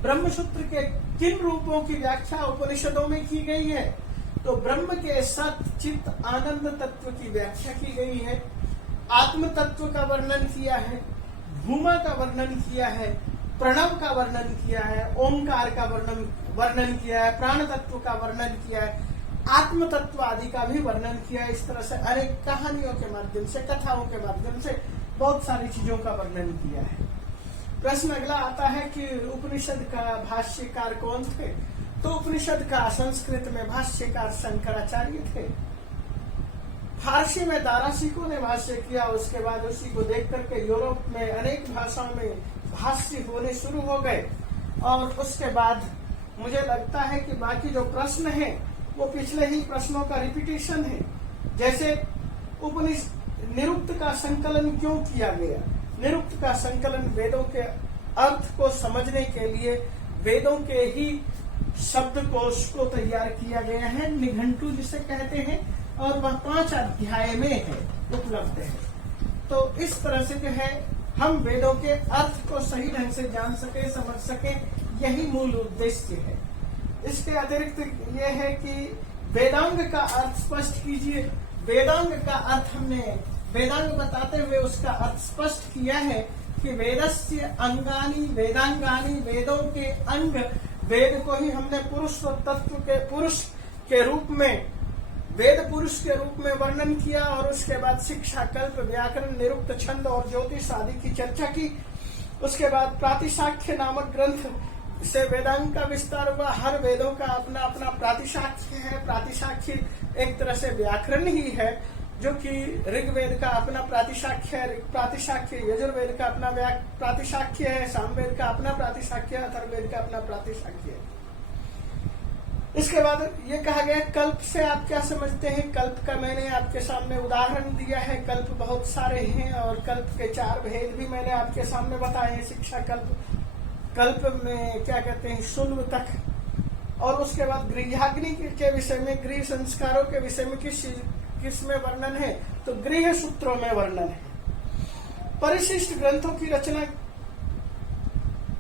ब्रह्मसूत्र के किन रूपों की व्याख्या उपनिषदों में की गई है? तो ब्रह्म के सत, चित, आनंद तत्व की व्याख्या की गई है। आत्म तत्व का वर्णन किया है, भूमा का वर्णन किया है, प्रणव का वर्णन किया है, ओंकार का वर्णन किया है, प्राण तत्व का वर्णन किया है, आत्म तत्व आदि का भी वर्णन किया। इस तरह से अनेक कहानियों के माध्यम से, कथाओं के माध्यम से बहुत सारी चीजों का वर्णन किया है। प्रश्न अगला आता है कि उपनिषद का भाष्यकार कौन थे? तो उपनिषद का संस्कृत में भाष्यकार शंकराचार्य थे। फारसी में दाराशिकों ने भाष्य किया। उसके बाद उसी को देख करके यूरोप में अनेक भाषाओं में भाष्य होने शुरू हो गए। और उसके बाद मुझे लगता है कि बाकी जो प्रश्न है वो पिछले ही प्रश्नों का रिपीटेशन है। जैसे निरुक्त का संकलन क्यों किया गया? निरुक्त का संकलन वेदों के अर्थ को समझने के लिए वेदों के ही शब्दकोश को तैयार किया गया है, निघंटु जिसे कहते हैं, और वह 5 अध्याय में है, उपलब्ध है। तो इस तरह से जो है हम वेदों के अर्थ को सही ढंग से जान सके, समझ सके, यही मूल उद्देश्य है। इसके अतिरिक्त ये है कि वेदांग का अर्थ स्पष्ट कीजिए। वेदांग का अर्थ हमने वेदांग बताते हुए उसका अर्थ स्पष्ट किया है कि वेदस्य अंगानी वेदांगानी, वेदों के अंग, वेद को ही हमने पुरुष तत्व के पुरुष के रूप में, वेद पुरुष के रूप में वर्णन किया। और उसके बाद शिक्षा, कल्प, व्याकरण, निरुक्त, छंद और ज्योतिष आदि की चर्चा की। उसके बाद प्रातिशाख्य नामक ग्रंथ से वेदांग का विस्तार हुआ। हर वेदों का अपना अपना प्रातिशाख्य है। प्रातिशाख्य एक तरह से व्याकरण ही है, जो कि ऋग्वेद का अपना प्रातिशाख्य है, प्रातिशाख्य यजुर्वेद का अपना प्रातिशाख्य है, सामवेद का अपना प्रातिशाख्य है, अथर्ववेद का अपना प्रातिशाख्य है। इसके बाद ये कहा गया कल्प से आप क्या समझते हैं? कल्प का मैंने आपके सामने उदाहरण दिया है। कल्प बहुत सारे हैं और कल्प के 4 भेद भी मैंने आपके सामने बताए हैं। शिक्षा कल्प, कल्प में क्या कहते हैं, शून्य तक। और उसके बाद गृहाग्नि के विषय में, गृह संस्कारों के विषय में किस में वर्णन है? तो गृह सूत्रों में वर्णन है। परिशिष्ट ग्रंथों की रचना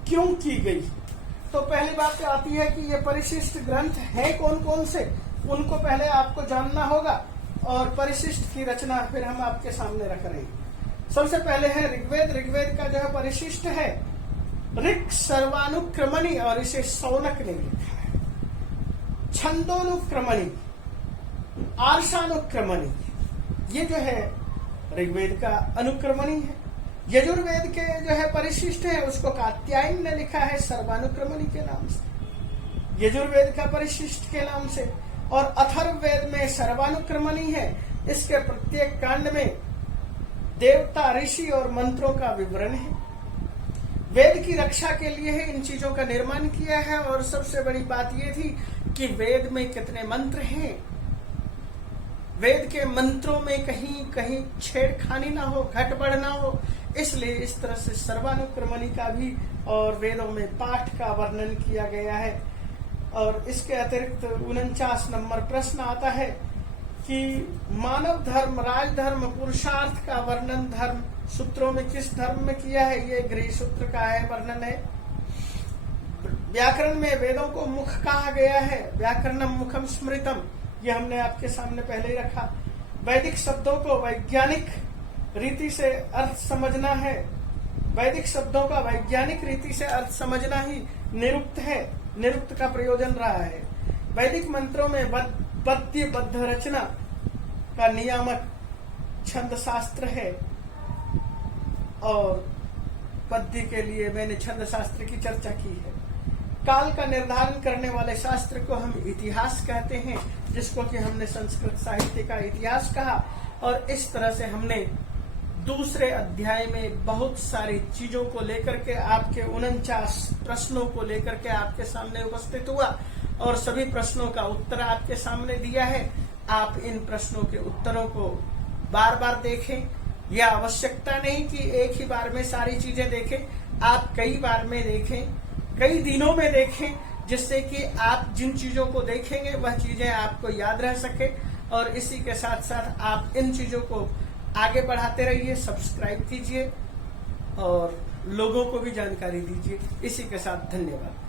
क्यों की गई? तो पहली बात तो आती है कि ये परिशिष्ट ग्रंथ है कौन कौन से, उनको पहले आपको जानना होगा। और परिशिष्ट की रचना फिर हम आपके सामने रख रहे हैं। सबसे पहले है ऋग्वेद। ऋग्वेद का जो है परिशिष्ट है ऋक् सर्वानुक्रमणि, और इसे सौनक ने लिखा है। छंदोनुक्रमणि, आर्षानुक्रमणि, ये जो है ऋग्वेद का अनुक्रमणि है। यजुर्वेद के जो है परिशिष्ट है उसको कात्यायन ने लिखा है सर्वानुक्रमणि के नाम से, यजुर्वेद का परिशिष्ट के नाम से। और अथर्ववेद में सर्वानुक्रमणि है। इसके प्रत्येक कांड में देवता, ऋषि और मंत्रों का विवरण है। वेद की रक्षा के लिए ही इन चीजों का निर्माण किया है। और सबसे बड़ी बात यह थी कि वेद में कितने मंत्र हैं, वेद के मंत्रों में कहीं कहीं छेड़खानी ना हो, गड़बड़ ना हो, इसलिए इस तरह से सर्वानुक्रमणि का भी और वेदों में पाठ का वर्णन किया गया है। और इसके अतिरिक्त 49 नंबर प्रश्न आता है कि मानव धर्म, राजधर्म, पुरुषार्थ का वर्णन धर्म सूत्रों में किस धर्म में किया है? ये गृह सूत्र का है, वर्णन है। व्याकरण में वेदों को मुख कहा गया है, व्याकरणम मुखम स्मृतम, ये हमने आपके सामने पहले ही रखा। वैदिक शब्दों को वैज्ञानिक रीति से अर्थ समझना है, वैदिक शब्दों का वैज्ञानिक रीति से अर्थ समझना ही निरुक्त है, निरुक्त का प्रयोजन रहा है। वैदिक मंत्रों में पद्य बद्ध रचना का नियामक छंद शास्त्र है। और पद्य के लिए मैंने छंद शास्त्र की चर्चा की है। काल का निर्धारण करने वाले शास्त्र को हम इतिहास कहते हैं, जिसको कि हमने संस्कृत साहित्य का इतिहास कहा। और इस तरह से हमने दूसरे अध्याय में बहुत सारी चीजों को लेकर के, आपके 49 प्रश्नों को लेकर के आपके सामने उपस्थित हुआ और सभी प्रश्नों का उत्तर आपके सामने दिया है। आप इन प्रश्नों के उत्तरों को बार बार देखें। यह आवश्यकता नहीं कि एक ही बार में सारी चीजें देखें, आप कई बार में देखें, कई दिनों में देखें, जिससे कि आप जिन चीजों को देखेंगे वह चीजें आपको याद रह सके। और इसी के साथ साथ आप इन चीजों को आगे बढ़ाते रहिए, सब्सक्राइब कीजिए और लोगों को भी जानकारी दीजिए। इसी के साथ धन्यवाद।